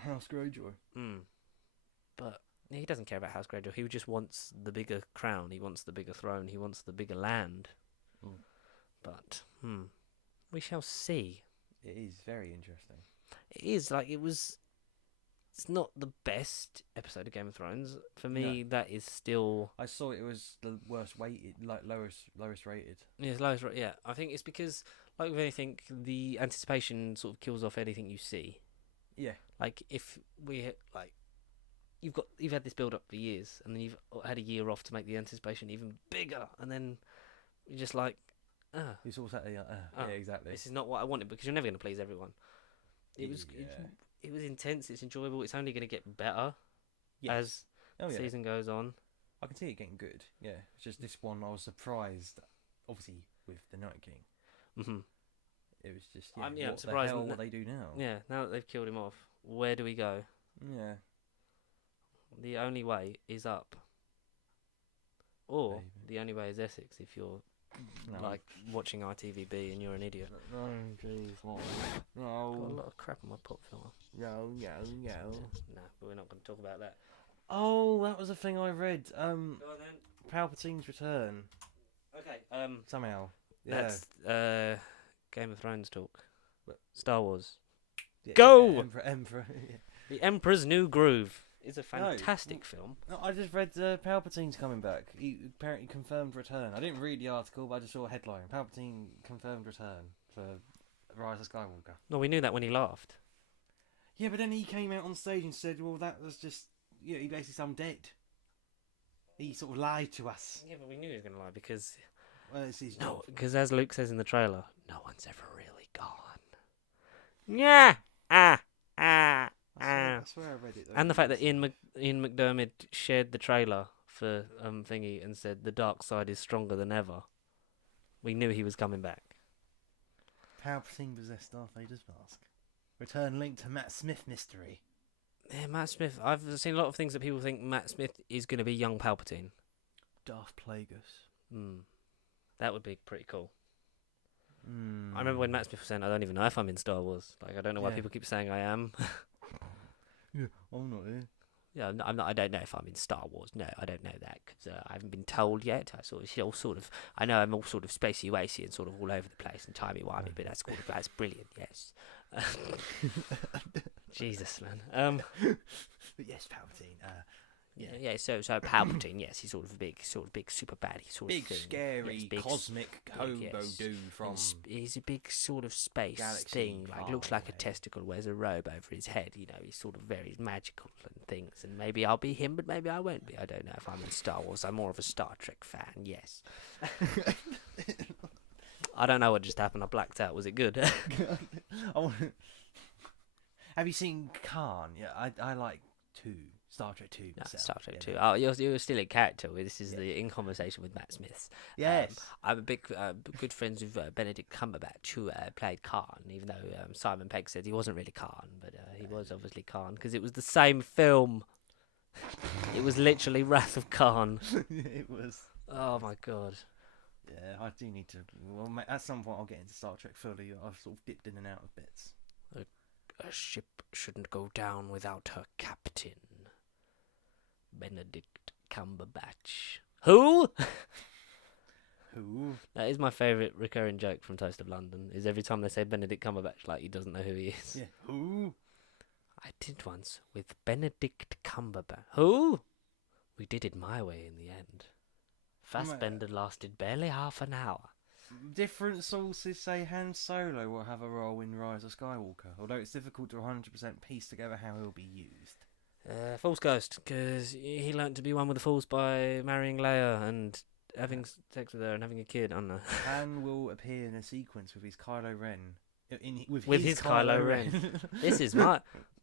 House Greyjoy. But he doesn't care about House Greyjoy. He just wants the bigger crown. He wants the bigger throne. He wants the bigger land. But we shall see. It is very interesting. It is it's not the best episode of Game of Thrones for me. No. That is still. I saw it was the worst rated, lowest rated. Yeah, it's lowest. Yeah, I think it's because, like with anything, the anticipation sort of kills off anything you see. Yeah. Like if you've had this build up for years, and then you've had a year off to make the anticipation even bigger, and then you're just like. It's all yeah, exactly. This is not what I wanted, because you're never going to please everyone. It was intense. It's enjoyable. It's only going to get better as the season goes on. I can see it getting good. Yeah, it's just this one. I was surprised, obviously, with the Night King. It was just. I'm surprised. What they do now? Yeah, now that they've killed him off, where do we go? Yeah. The only way is up, or the only way is Essex if you're. Like watching ITVB and you're an idiot. No, jeez, what? No. Got a lot of crap on my pop filter. No. No, but we're not going to talk about that. Oh, that was a thing I read. Go on then. Palpatine's return. Okay. Somehow. Yeah. That's Game of Thrones talk. But Star Wars. Yeah, Go. Emperor. The Emperor's New Groove. It's a fantastic film. No, I just read Palpatine's coming back. He apparently confirmed return. I didn't read the article, but I just saw a headline. Palpatine confirmed return for Rise of Skywalker. No, we knew that when he laughed. Yeah, but then he came out on stage and said, well, that was just... he basically said, I'm dead. He sort of lied to us. Yeah, but we knew he was going to lie, because... Well, it's his job. Because as Luke says in the trailer, no one's ever really gone. Yeah! I swear I read it. Though. And the fact that Ian McDermott shared the trailer for Thingy and said the dark side is stronger than ever. We knew he was coming back. Palpatine possessed Darth Vader's mask. Return linked to Matt Smith mystery. Yeah, Matt Smith. I've seen a lot of things that people think Matt Smith is going to be young Palpatine. Darth Plagueis. That would be pretty cool. I remember when Matt Smith was saying, I don't even know if I'm in Star Wars. Like, I don't know why people keep saying I am. Yeah, I'm not here. Yeah, I'm not. I don't know if I'm in Star Wars. No, I don't know that, because I haven't been told yet. I know I'm all sort of spacey wacy and sort of all over the place and timey-wimey, but that's brilliant. Yes. Jesus, man. But yes, Palpatine. Yeah. So Palpatine, yes, he's sort of big, super bad. He's sort big, of thing. Scary, big, cosmic hobo dude from. He's a big sort of space thing. Like looks like a testicle, wears a robe over his head. He's sort of very magical and things. And maybe I'll be him, but maybe I won't be. I don't know if I'm in Star Wars. I'm more of a Star Trek fan. Yes. I don't know what just happened. I blacked out. Was it good? Have you seen Khan? Yeah, I like 2. Star Trek 2. No, Star Trek 2. Oh, you're still in character. This is the in conversation with Matt Smith. Yes. I'm a big good friends with Benedict Cumberbatch, who played Khan, even though Simon Pegg said he wasn't really Khan, but he was obviously Khan, because it was the same film. It was literally Wrath of Khan. It was. Oh my god. Yeah, I do need to. Well, at some point I'll get into Star Trek fully. I've sort of dipped in and out of bits. A ship shouldn't go down without her captain. Benedict Cumberbatch. Who? Who? That is my favourite recurring joke from Toast of London, is every time they say Benedict Cumberbatch, like he doesn't know who he is. Yeah. Who? I did once with Benedict Cumberbatch. Who? We did it my way in the end. Fassbender lasted barely half an hour. Different sources say Han Solo will have a role in Rise of Skywalker, although it's difficult to 100% piece together how he'll be used. False Ghost, because he learnt to be one with the Force by marrying Leia and having sex with her and having a kid. I don't know. Han will appear in a sequence with his Kylo Ren. With his Kylo Ren. This is my...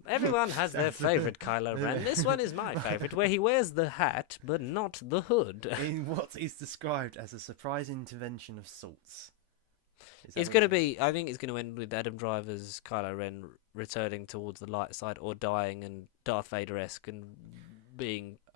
Everyone has their favourite Kylo Ren. This one is my favourite, where he wears the hat, but not the hood. In what is described as a surprise intervention of sorts. It's going to be... I think it's going to end with Adam Driver's Kylo Ren returning towards the light side or dying and Darth Vader-esque and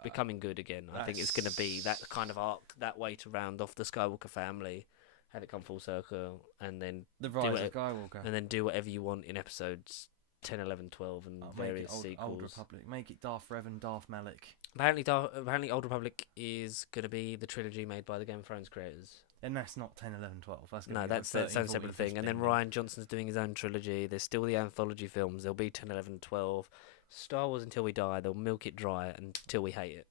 becoming good again. I think it's going to be that kind of arc, that way to round off the Skywalker family, have it come full circle, and then... The Rise of Skywalker. And then do whatever you want in episodes 10, 11, 12 and various sequels. Old Republic. Make it Darth Revan, Darth Malik. Apparently Old Republic is going to be the trilogy made by the Game of Thrones creators. And that's not 10, 11, 12. That's its own separate thing. And then Rian Johnson's doing his own trilogy. There's still the anthology films. There'll be 10, 11, 12. Star Wars Until We Die. They'll milk it dry until we hate it.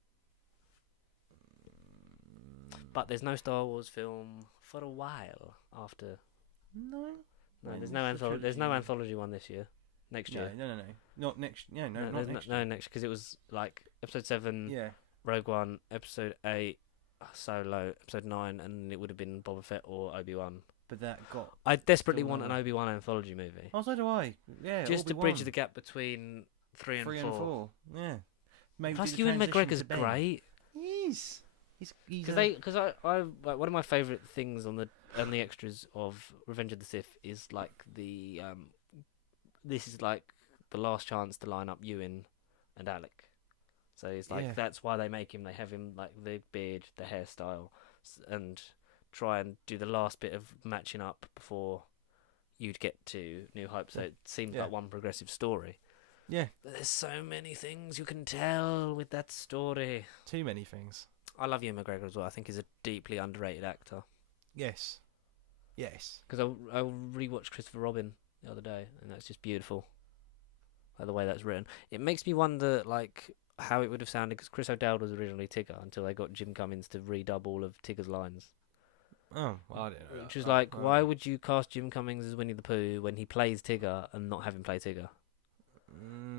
But there's no Star Wars film for a while after. No, there's no anthology. There's no anthology one this year. Next year. No. Not next. Yeah, not next. No, next, because it was like episode 7, Rogue One, episode 8, Solo, episode 9, and it would have been Boba Fett or Obi-Wan. But that got... I desperately want an Obi-Wan anthology movie. Oh, so do I. Yeah, just Obi-Wan. to bridge the gap between 3 and 4. Yeah. Maybe plus, Ewan McGregor's great. He is. Because I like, one of my favourite things on the extras of Revenge of the Sith is like the this is like the last chance to line up Ewan and Alec. So it's like that's why they make him. They have him like the beard, the hairstyle, and try and do the last bit of matching up before you'd get to New Hope. So it seems like one progressive story. Yeah. But there's so many things you can tell with that story. Too many things. I love Ewan McGregor as well. I think he's a deeply underrated actor. Yes. Because I rewatched Christopher Robin the other day, and that's just beautiful. Like the way that's written. It makes me wonder, like, how it would have sounded, because Chris O'Dowd was originally Tigger until they got Jim Cummings to redub all of Tigger's lines. Oh, well, I didn't know. Which was like, why would you cast Jim Cummings as Winnie the Pooh when he plays Tigger and not have him play Tigger?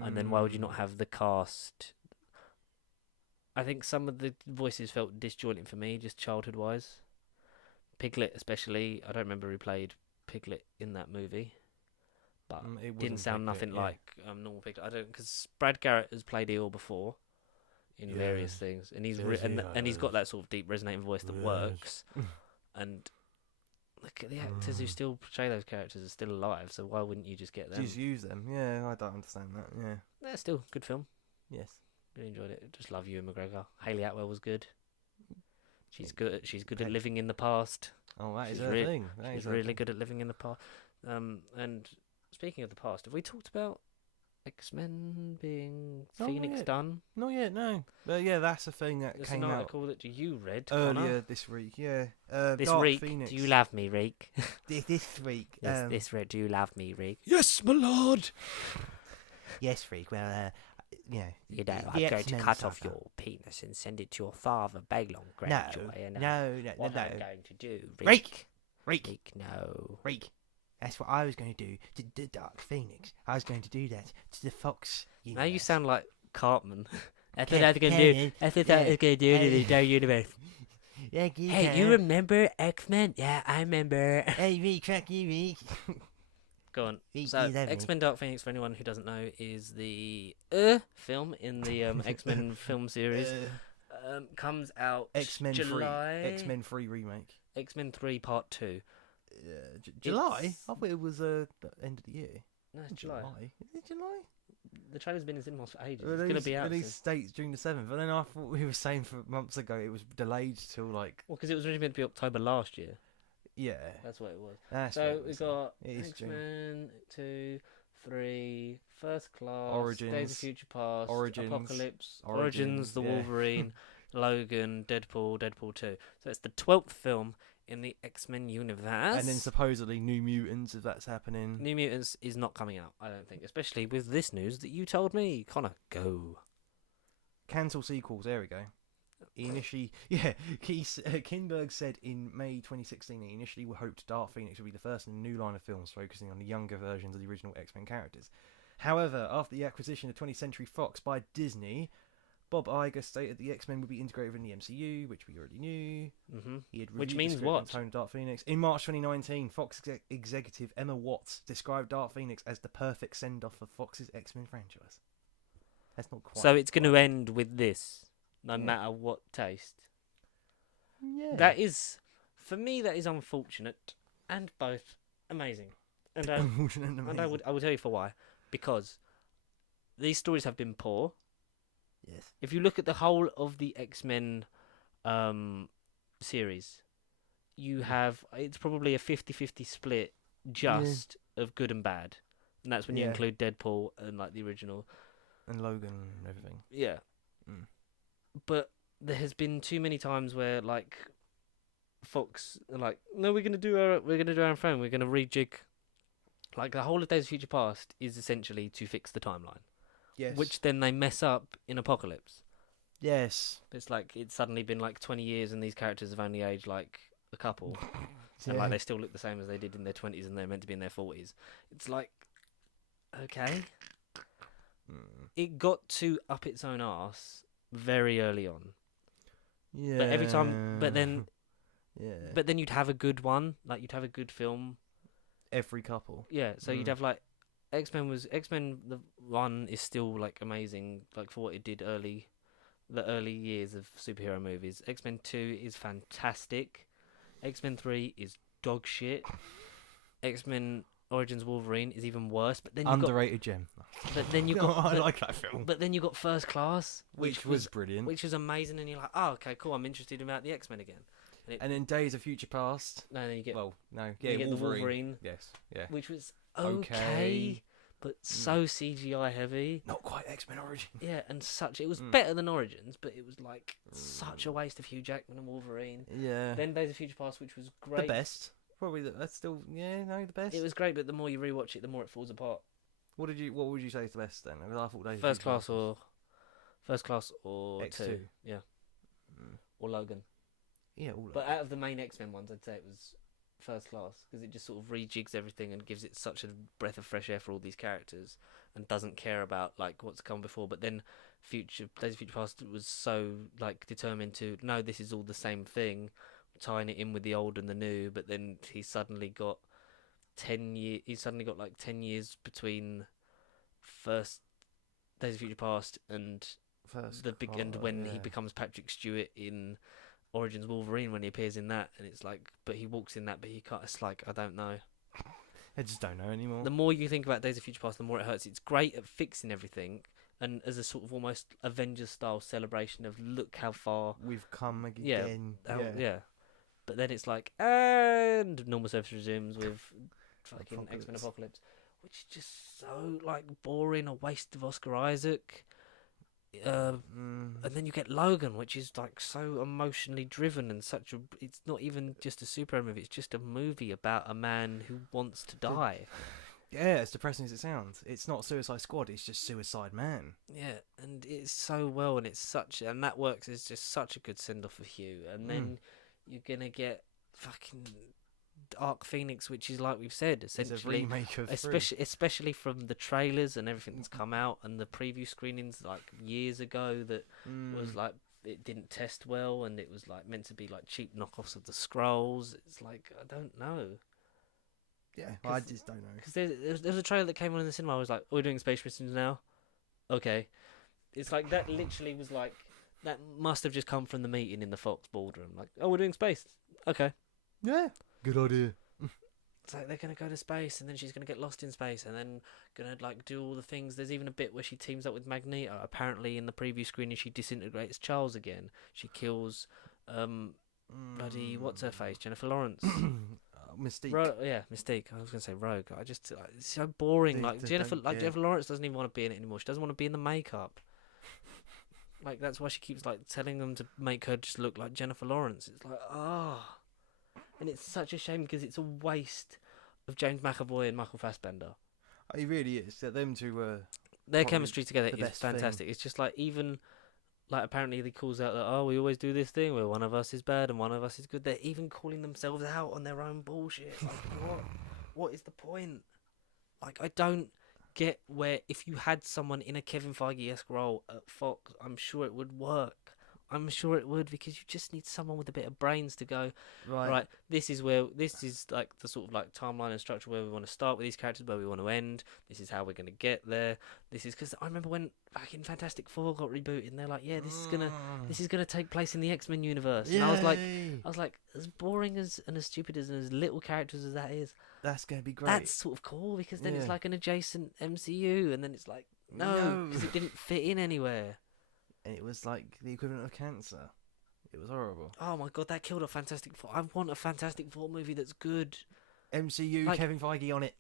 And then why would you not have the cast? I think some of the voices felt disjointing for me, just childhood-wise. Piglet especially. I don't remember who played Piglet in that movie. But it didn't sound nothing like normal Piglet. I don't, because Brad Garrett has played Eeyore before in various things, and he's got that sort of deep resonating voice that works. And look at the actors who still portray those characters are still alive. So why wouldn't you just get them? Just use them. Yeah, I don't understand that. Yeah, they're still good film. Yes, really enjoyed it. Just love Ewan McGregor. Hayley Atwell was good. She's good. She's good at living in the past. Oh, that is her thing. She's really good at living in the past. And speaking of the past, have we talked about X-Men being Phoenix done? Not yet, no. But yeah, that's a thing that came out. An article that you read earlier Connor. This week. Yeah. This Dark week, Phoenix. do you love me, Reek? This week. This week, do you love me, Reek? Yes, my lord. Yes, Reek. Well, you know, I'm going to cut off your penis and send it to your father, Baglon Greyjoy. No. What I'm going to do, Reek. No. Reek. That's what I was going to do to the Dark Phoenix. I was going to do that to the Fox universe. Now you sound like Cartman. That's what I was going to do. That's what I was going to do to the Dark universe. Hey, you remember X-Men? Yeah, I remember. Hey, Reek, crack you, Reek. Go on. So, X-Men Dark Phoenix, for anyone who doesn't know, is the film in the X-Men film series. Comes out X-Men July. 3. X-Men 3 remake. X-Men 3 Part 2. July? I thought it was the end of the year. No, it's July. Is it July? The trailer's been in cinemas for ages. It's going to be out. Release dates June the 7th, but then I thought we were saying for months ago it was delayed till like... Well, because it was originally meant to be October last year. Yeah. That's what it was. So we got X-Men 2, 3, First Class, Origins, Days of Future Past, Origins, Apocalypse, Origins, The Wolverine, Logan, Deadpool, Deadpool 2. So it's the 12th film in the X-Men universe. And then supposedly New Mutants, if that's happening. New Mutants is not coming out, I don't think. Especially with this news that you told me. Connor, go. Cancel sequels, there we go. he initially, Kinberg said in May 2016 he initially hoped Dark Phoenix would be the first in a new line of films focusing on the younger versions of the original X-Men characters. However, after the acquisition of 20th Century Fox by Disney, Bob Iger stated the X-Men would be integrated in the MCU, which we already knew. Mm-hmm. He had Which reviewed means the script what? and tone of Dark Phoenix. In March 2019, Fox executive Emma Watts described Dark Phoenix as the perfect send-off for Fox's X-Men franchise. That's not quite. So it's going to end with this, no matter what taste. Yeah. That is, for me, that is unfortunate and both amazing. And Unfortunate and amazing. and I would tell you for why. Because these stories have been poor. Yes. If you look at the whole of the X-Men series, you have, it's probably a 50-50 split just of good and bad. And that's when you include Deadpool and like the original. And Logan and everything. Yeah. Mm. But there has been too many times where like Fox are like, no, we're gonna do our own film, we're gonna rejig. Like the whole of Days of Future Past is essentially to fix the timeline. Yes. Which then they mess up in Apocalypse. Yes. It's like it's suddenly been like 20 years and these characters have only aged like a couple. And like they still look the same as they did in their 20s and they're meant to be in their 40s. It's like, okay. It got to up its own arse very early on. Yeah. But every time, but then yeah. you'd have a good one, like you'd have a good film. Every couple. Yeah, so you'd have like X-Men the one is still like amazing, like for what it did the early years of superhero movies. X-Men 2 is fantastic. X-Men 3 is dog shit. X-Men Origins Wolverine is even worse, but then you underrated gem. But then you No, got I like that film. But then you got First Class, which was brilliant. Which was amazing, and you're like, oh, okay, cool. I'm interested about the X-Men again. And then Days of Future Past. No, then you get you get the Wolverine. Yes, yeah. Which was okay, but so CGI heavy. Not quite X-Men Origins. Yeah, and it was better than Origins, but it was like such a waste of Hugh Jackman and Wolverine. Yeah. Then Days of Future Past, which was great. The best. Probably that's still the best. It was great, but the more you rewatch it, the more it falls apart. What would you say is the best then? I thought Days First Class or X2. 2. Yeah. Or Logan. Yeah, all but out of the main X-Men ones, I'd say it was First Class, because it just sort of rejigs everything and gives it such a breath of fresh air for all these characters and doesn't care about like what's come before. But then Days of Future Past was so like determined to, no, this is all the same thing, tying it in with the old and the new. But then he's suddenly got 10 years. He's suddenly got like 10 years between first Days of Future Past and when he becomes Patrick Stewart in Origins Wolverine, when he appears in that, and it's like, but he walks in that, but he can't. It's like, I don't know. I just don't know anymore. The more you think about Days of Future Past, the more it hurts. It's great at fixing everything, and as a sort of almost Avengers style celebration of look how far we've come again. Yeah. But then it's like, and normal service resumes with fucking X-Men Apocalypse, which is just so like boring, a waste of Oscar Isaac. And then you get Logan, which is like so emotionally driven and it's not even just a superhero movie, it's just a movie about a man who wants to die. Yeah, as depressing as it sounds. It's not Suicide Squad, it's just Suicide Man. Yeah, and it's so well, and and that works as just such a good send-off for Hugh. And then you're gonna get fucking Dark Phoenix, which is like we've said, essentially it's a remake of especially from the trailers and everything that's come out and the preview screenings like years ago that was like it didn't test well and it was like meant to be like cheap knockoffs of the Skrulls. It's like, I don't know. Yeah, I just don't know. Because there was a trailer that came on in the cinema. I was like, we're doing space missions now. Okay, it's like that. Literally was like that must have just come from the meeting in the Fox boardroom. Like, oh, we're doing space. Okay. Yeah. Good idea. It's like they're going to go to space and then she's going to get lost in space and then going to like do all the things. There's even a bit where she teams up with Magneto. Apparently in the preview screening she disintegrates Charles again. She kills bloody what's her face, Jennifer Lawrence. Mystique. Mystique. I was going to say Rogue. It's so boring. Jennifer Lawrence doesn't even want to be in it anymore. She doesn't want to be in the makeup. Like that's why she keeps like telling them to make her just look like Jennifer Lawrence. It's like, and it's such a shame because it's a waste of James McAvoy and Michael Fassbender. It really is. Them two were their chemistry together is best fantastic. thing. It's just like even like apparently he calls out that, oh, we always do this thing where one of us is bad and one of us is good. They're even calling themselves out on their own bullshit. Like, what is the point? Like, I don't get where if you had someone in a Kevin Feige-esque role at Fox, I'm sure it would work. I'm sure it would, because you just need someone with a bit of brains to go, right, this is like the sort of like timeline and structure where we want to start with these characters, where we want to end. This is how we're going to get there. This is because I remember when back in Fantastic Four got rebooted, and they're like, yeah, this is gonna take place in the X-Men universe. And I was like, as boring as and as stupid as and as little characters as that is, that's going to be great. that's sort of cool, because then it's like an adjacent MCU, and then it's like, no, because it didn't fit in anywhere. And it was like the equivalent of cancer. It was horrible. Oh my god, that killed a Fantastic Four. I want a Fantastic Four movie that's good. MCU, like, Kevin Feige on it.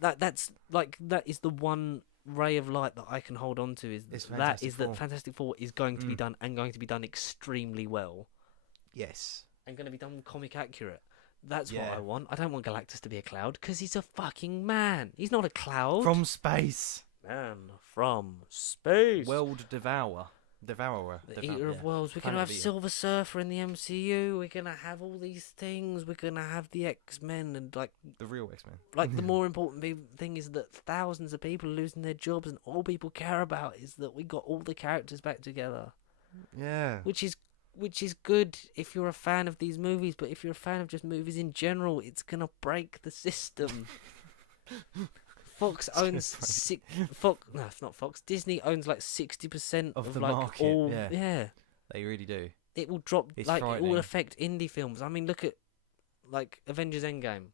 That is the one ray of light that I can hold on to. That Fantastic Four is going to be done, and going to be done extremely well. Yes. And going to be done comic accurate. That's what I want. I don't want Galactus to be a cloud, because he's a fucking man. He's not a cloud. From space. Man from space. World devourer. The Eater of Worlds. We're going to have Silver Surfer in the MCU. We're going to have all these things. We're going to have the X-Men and like... The real X-Men. Like the more important thing is that thousands of people are losing their jobs, and all people care about is that we got all the characters back together. Yeah. Which is good if you're a fan of these movies, but if you're a fan of just movies in general, it's going to break the system. Fox owns No, it's not Fox. Disney owns like 60% of the like market. All. Yeah, they really do. it will drop. It's like frightening. it will affect indie films. I mean, look at like Avengers Endgame.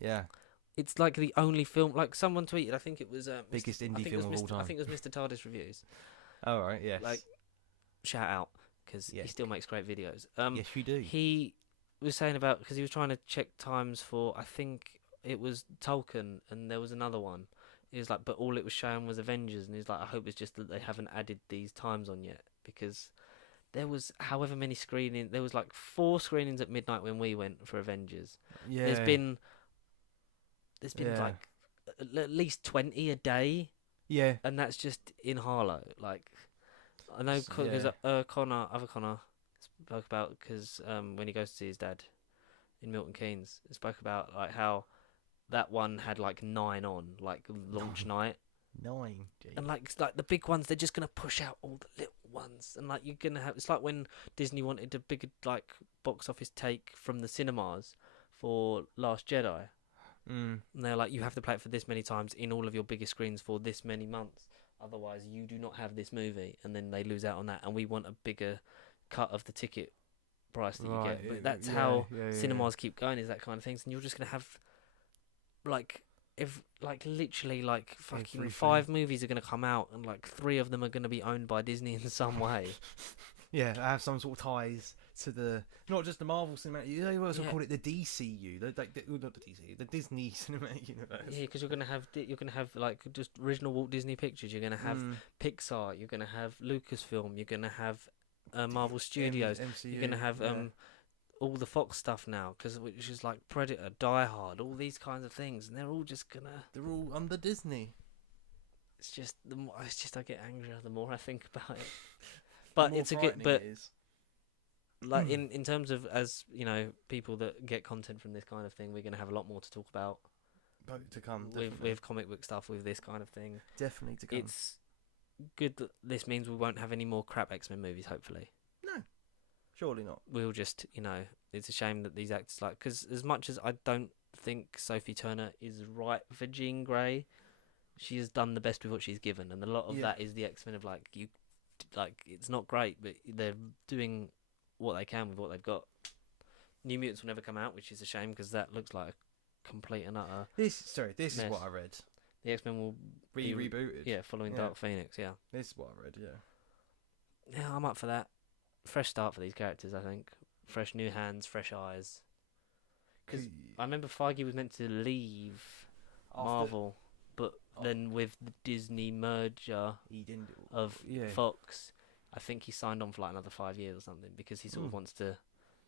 Yeah, It's like the only film. Like someone tweeted, I think it was biggest indie film of all time. I think it was Mr. TARDIS Reviews. Oh right, yes. Like, shout out, because he still makes great videos. Yes, you do. He was saying about, because he was trying to check times for, I think it was Tolkien, and there was another one. He was like, but all it was showing was Avengers, and he's like, I hope it's just that they haven't added these times on yet, because there was however many screenings. There was like 4 screenings at midnight when we went for Avengers. Yeah. There's been like at least 20 a day. Yeah. And that's just in Harlow. Like, I know because Connor spoke about, because when he goes to see his dad in Milton Keynes, he spoke about like how that one had like 9 on, like launch night. 9. And like the big ones, they're just gonna push out all the little ones, and like you're gonna have. It's like when Disney wanted a bigger like box office take from the cinemas for Last Jedi. And they're like, you have to play it for this many times in all of your biggest screens for this many months, otherwise you do not have this movie, and then they lose out on that, and we want a bigger cut of the ticket price that you get. But that's how cinemas keep going, is that kind of things, and you're just gonna have like literally like fucking everything. 5 movies are gonna come out, and like 3 of them are gonna be owned by Disney in some way. Yeah, I have some sort of ties to the, not just the Marvel Cinematic Universe, they also call it the DCU, not the DCU, the Disney Cinematic Universe. Yeah, because you're gonna have like just original Walt Disney Pictures. You're gonna have Pixar. You're gonna have Lucasfilm. You're gonna have Marvel Studios. MCU, you're gonna have all the Fox stuff now, which is like Predator, Die Hard, all these kinds of things, and they're all under Disney. It's just I get angrier the more I think about it. But it's a good, but like in terms of, as you know, people that get content from this kind of thing, we're going to have a lot more to talk about. To come with comic book stuff, with this kind of thing. Definitely to come. It's good that this means we won't have any more crap X-Men movies. Hopefully, no, surely not. We'll just, it's a shame that these actors, like, because as much as I don't think Sophie Turner is right for Jean Grey, she has done the best with what she's given, and a lot of that is the X-Men of it's not great, but they're doing what they can with what they've got. New Mutants will never come out, which is a shame, because that looks like a complete and utter. This is what I read. The X-Men will be rebooted. Yeah, following Dark Phoenix. Yeah. This is what I read. Yeah. Yeah, I'm up for that. Fresh start for these characters, I think. Fresh new hands, fresh eyes. Because I remember Feige was meant to leave Marvel, but then with the Disney merger of Fox, I think he signed on for like another 5 years or something, because he sort of wants to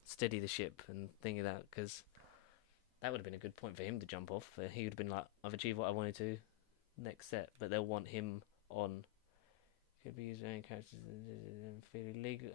steady the ship and think of that, because that would have been a good point for him to jump off. He would have been like, I've achieved what I wanted to, next set, but they'll want him on, Could be used for any characters. Legal.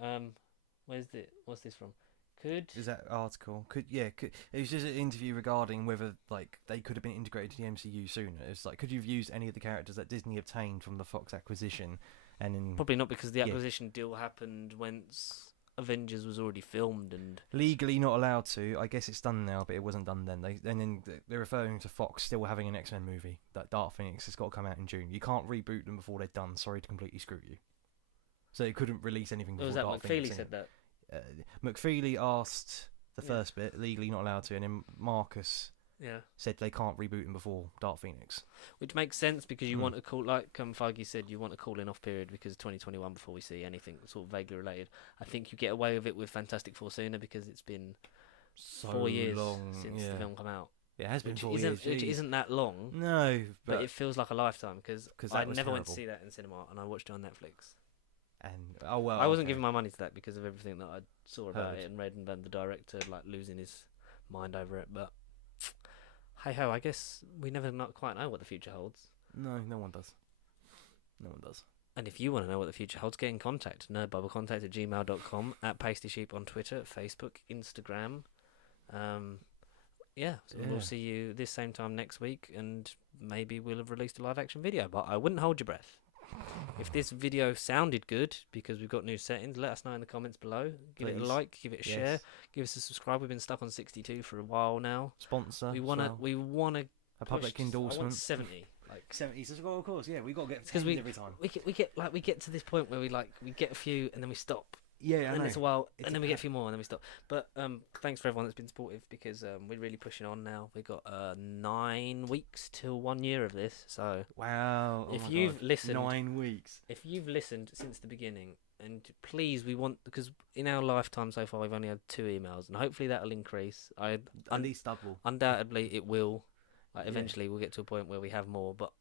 What's this from? Is that article? It was just an interview regarding whether like they could have been integrated to the MCU sooner. It's like, could you have used any of the characters that Disney obtained from the Fox acquisition, and then Probably not, because the acquisition deal happened once Avengers was already filmed and legally not allowed to. I guess it's done now, but it wasn't done then. They're referring to Fox still having an X-Men movie that Dark Phoenix has got to come out in June. You can't reboot them before they're done. Sorry to completely screw you. So they couldn't release anything before was that Dark McFeely Phoenix. said that? McFeely asked the first bit, legally not allowed to, and then Marcus said they can't reboot him before Dark Phoenix. Which makes sense, because you want a cool, like Feige said, you want a cooling off period, because 2021 before we see anything sort of vaguely related. I think you get away with it with Fantastic Four sooner, because it's been So 4 years long since the film came out. It has been Which 4 years. Which isn't that long. No, but it feels like a lifetime, because I was never went to terrible. see that in cinema, and I watched it on Netflix. And I wasn't giving my money to that because of everything that I saw about it and read, and then the director like losing his mind over it. But hey ho, I guess we never quite know what the future holds. No one does. No one does. And if you want to know what the future holds, get in contact. nerdbubblecontact@gmail.com, @PastySheep on Twitter, Facebook, Instagram. We'll see you this same time next week, and maybe we'll have released a live action video. But I wouldn't hold your breath. If this video sounded good because we've got new settings, let us know in the comments below. Give it a like, give it a share, give us a subscribe. We've been stuck on 62 for a while now. Sponsor. We wanna a public endorsement. I want 70. Like 70. So of course, yeah, we got to get because every time. We get to this point where we get a few and then we stop. Yeah, and I know. It's a while, and then we get a few more, and then we stop. But thanks for everyone that's been supportive, because we're really pushing on now. We've got 9 weeks till 1 year of this. So wow, if you've listened, 9 weeks. If you've listened since the beginning, and please, because in our lifetime so far we've only had 2 emails, and hopefully that'll increase. At least double. Undoubtedly, it will. Like eventually, we'll get to a point where we have more. But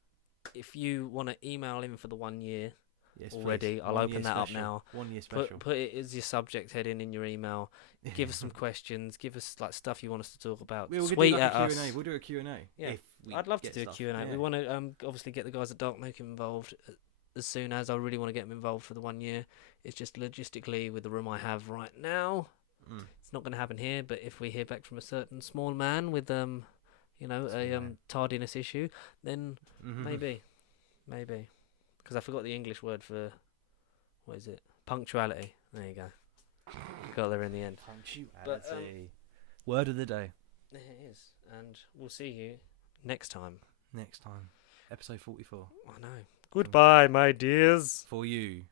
if you want to email in for the 1 year. Yes, already, I'll open that up now. 1 year special. Put it as your subject heading in your email. Give us some questions. Give us like stuff you want us to talk about. Tweet at us. We'll do a Q&A. Yeah, I'd love to do a Q&A. Yeah. We want to obviously get the guys at Dark Make involved as soon as. I really want to get them involved for the 1 year. It's just logistically with the room I have right now, it's not going to happen here. But if we hear back from a certain small man with a tardiness issue, then maybe. Because I forgot the English word for, what is it? Punctuality. There you go. Got there in the end. Punctuality. But, word of the day. It is. And we'll see you next time. Episode 44. I know. Goodbye, my dears. For you.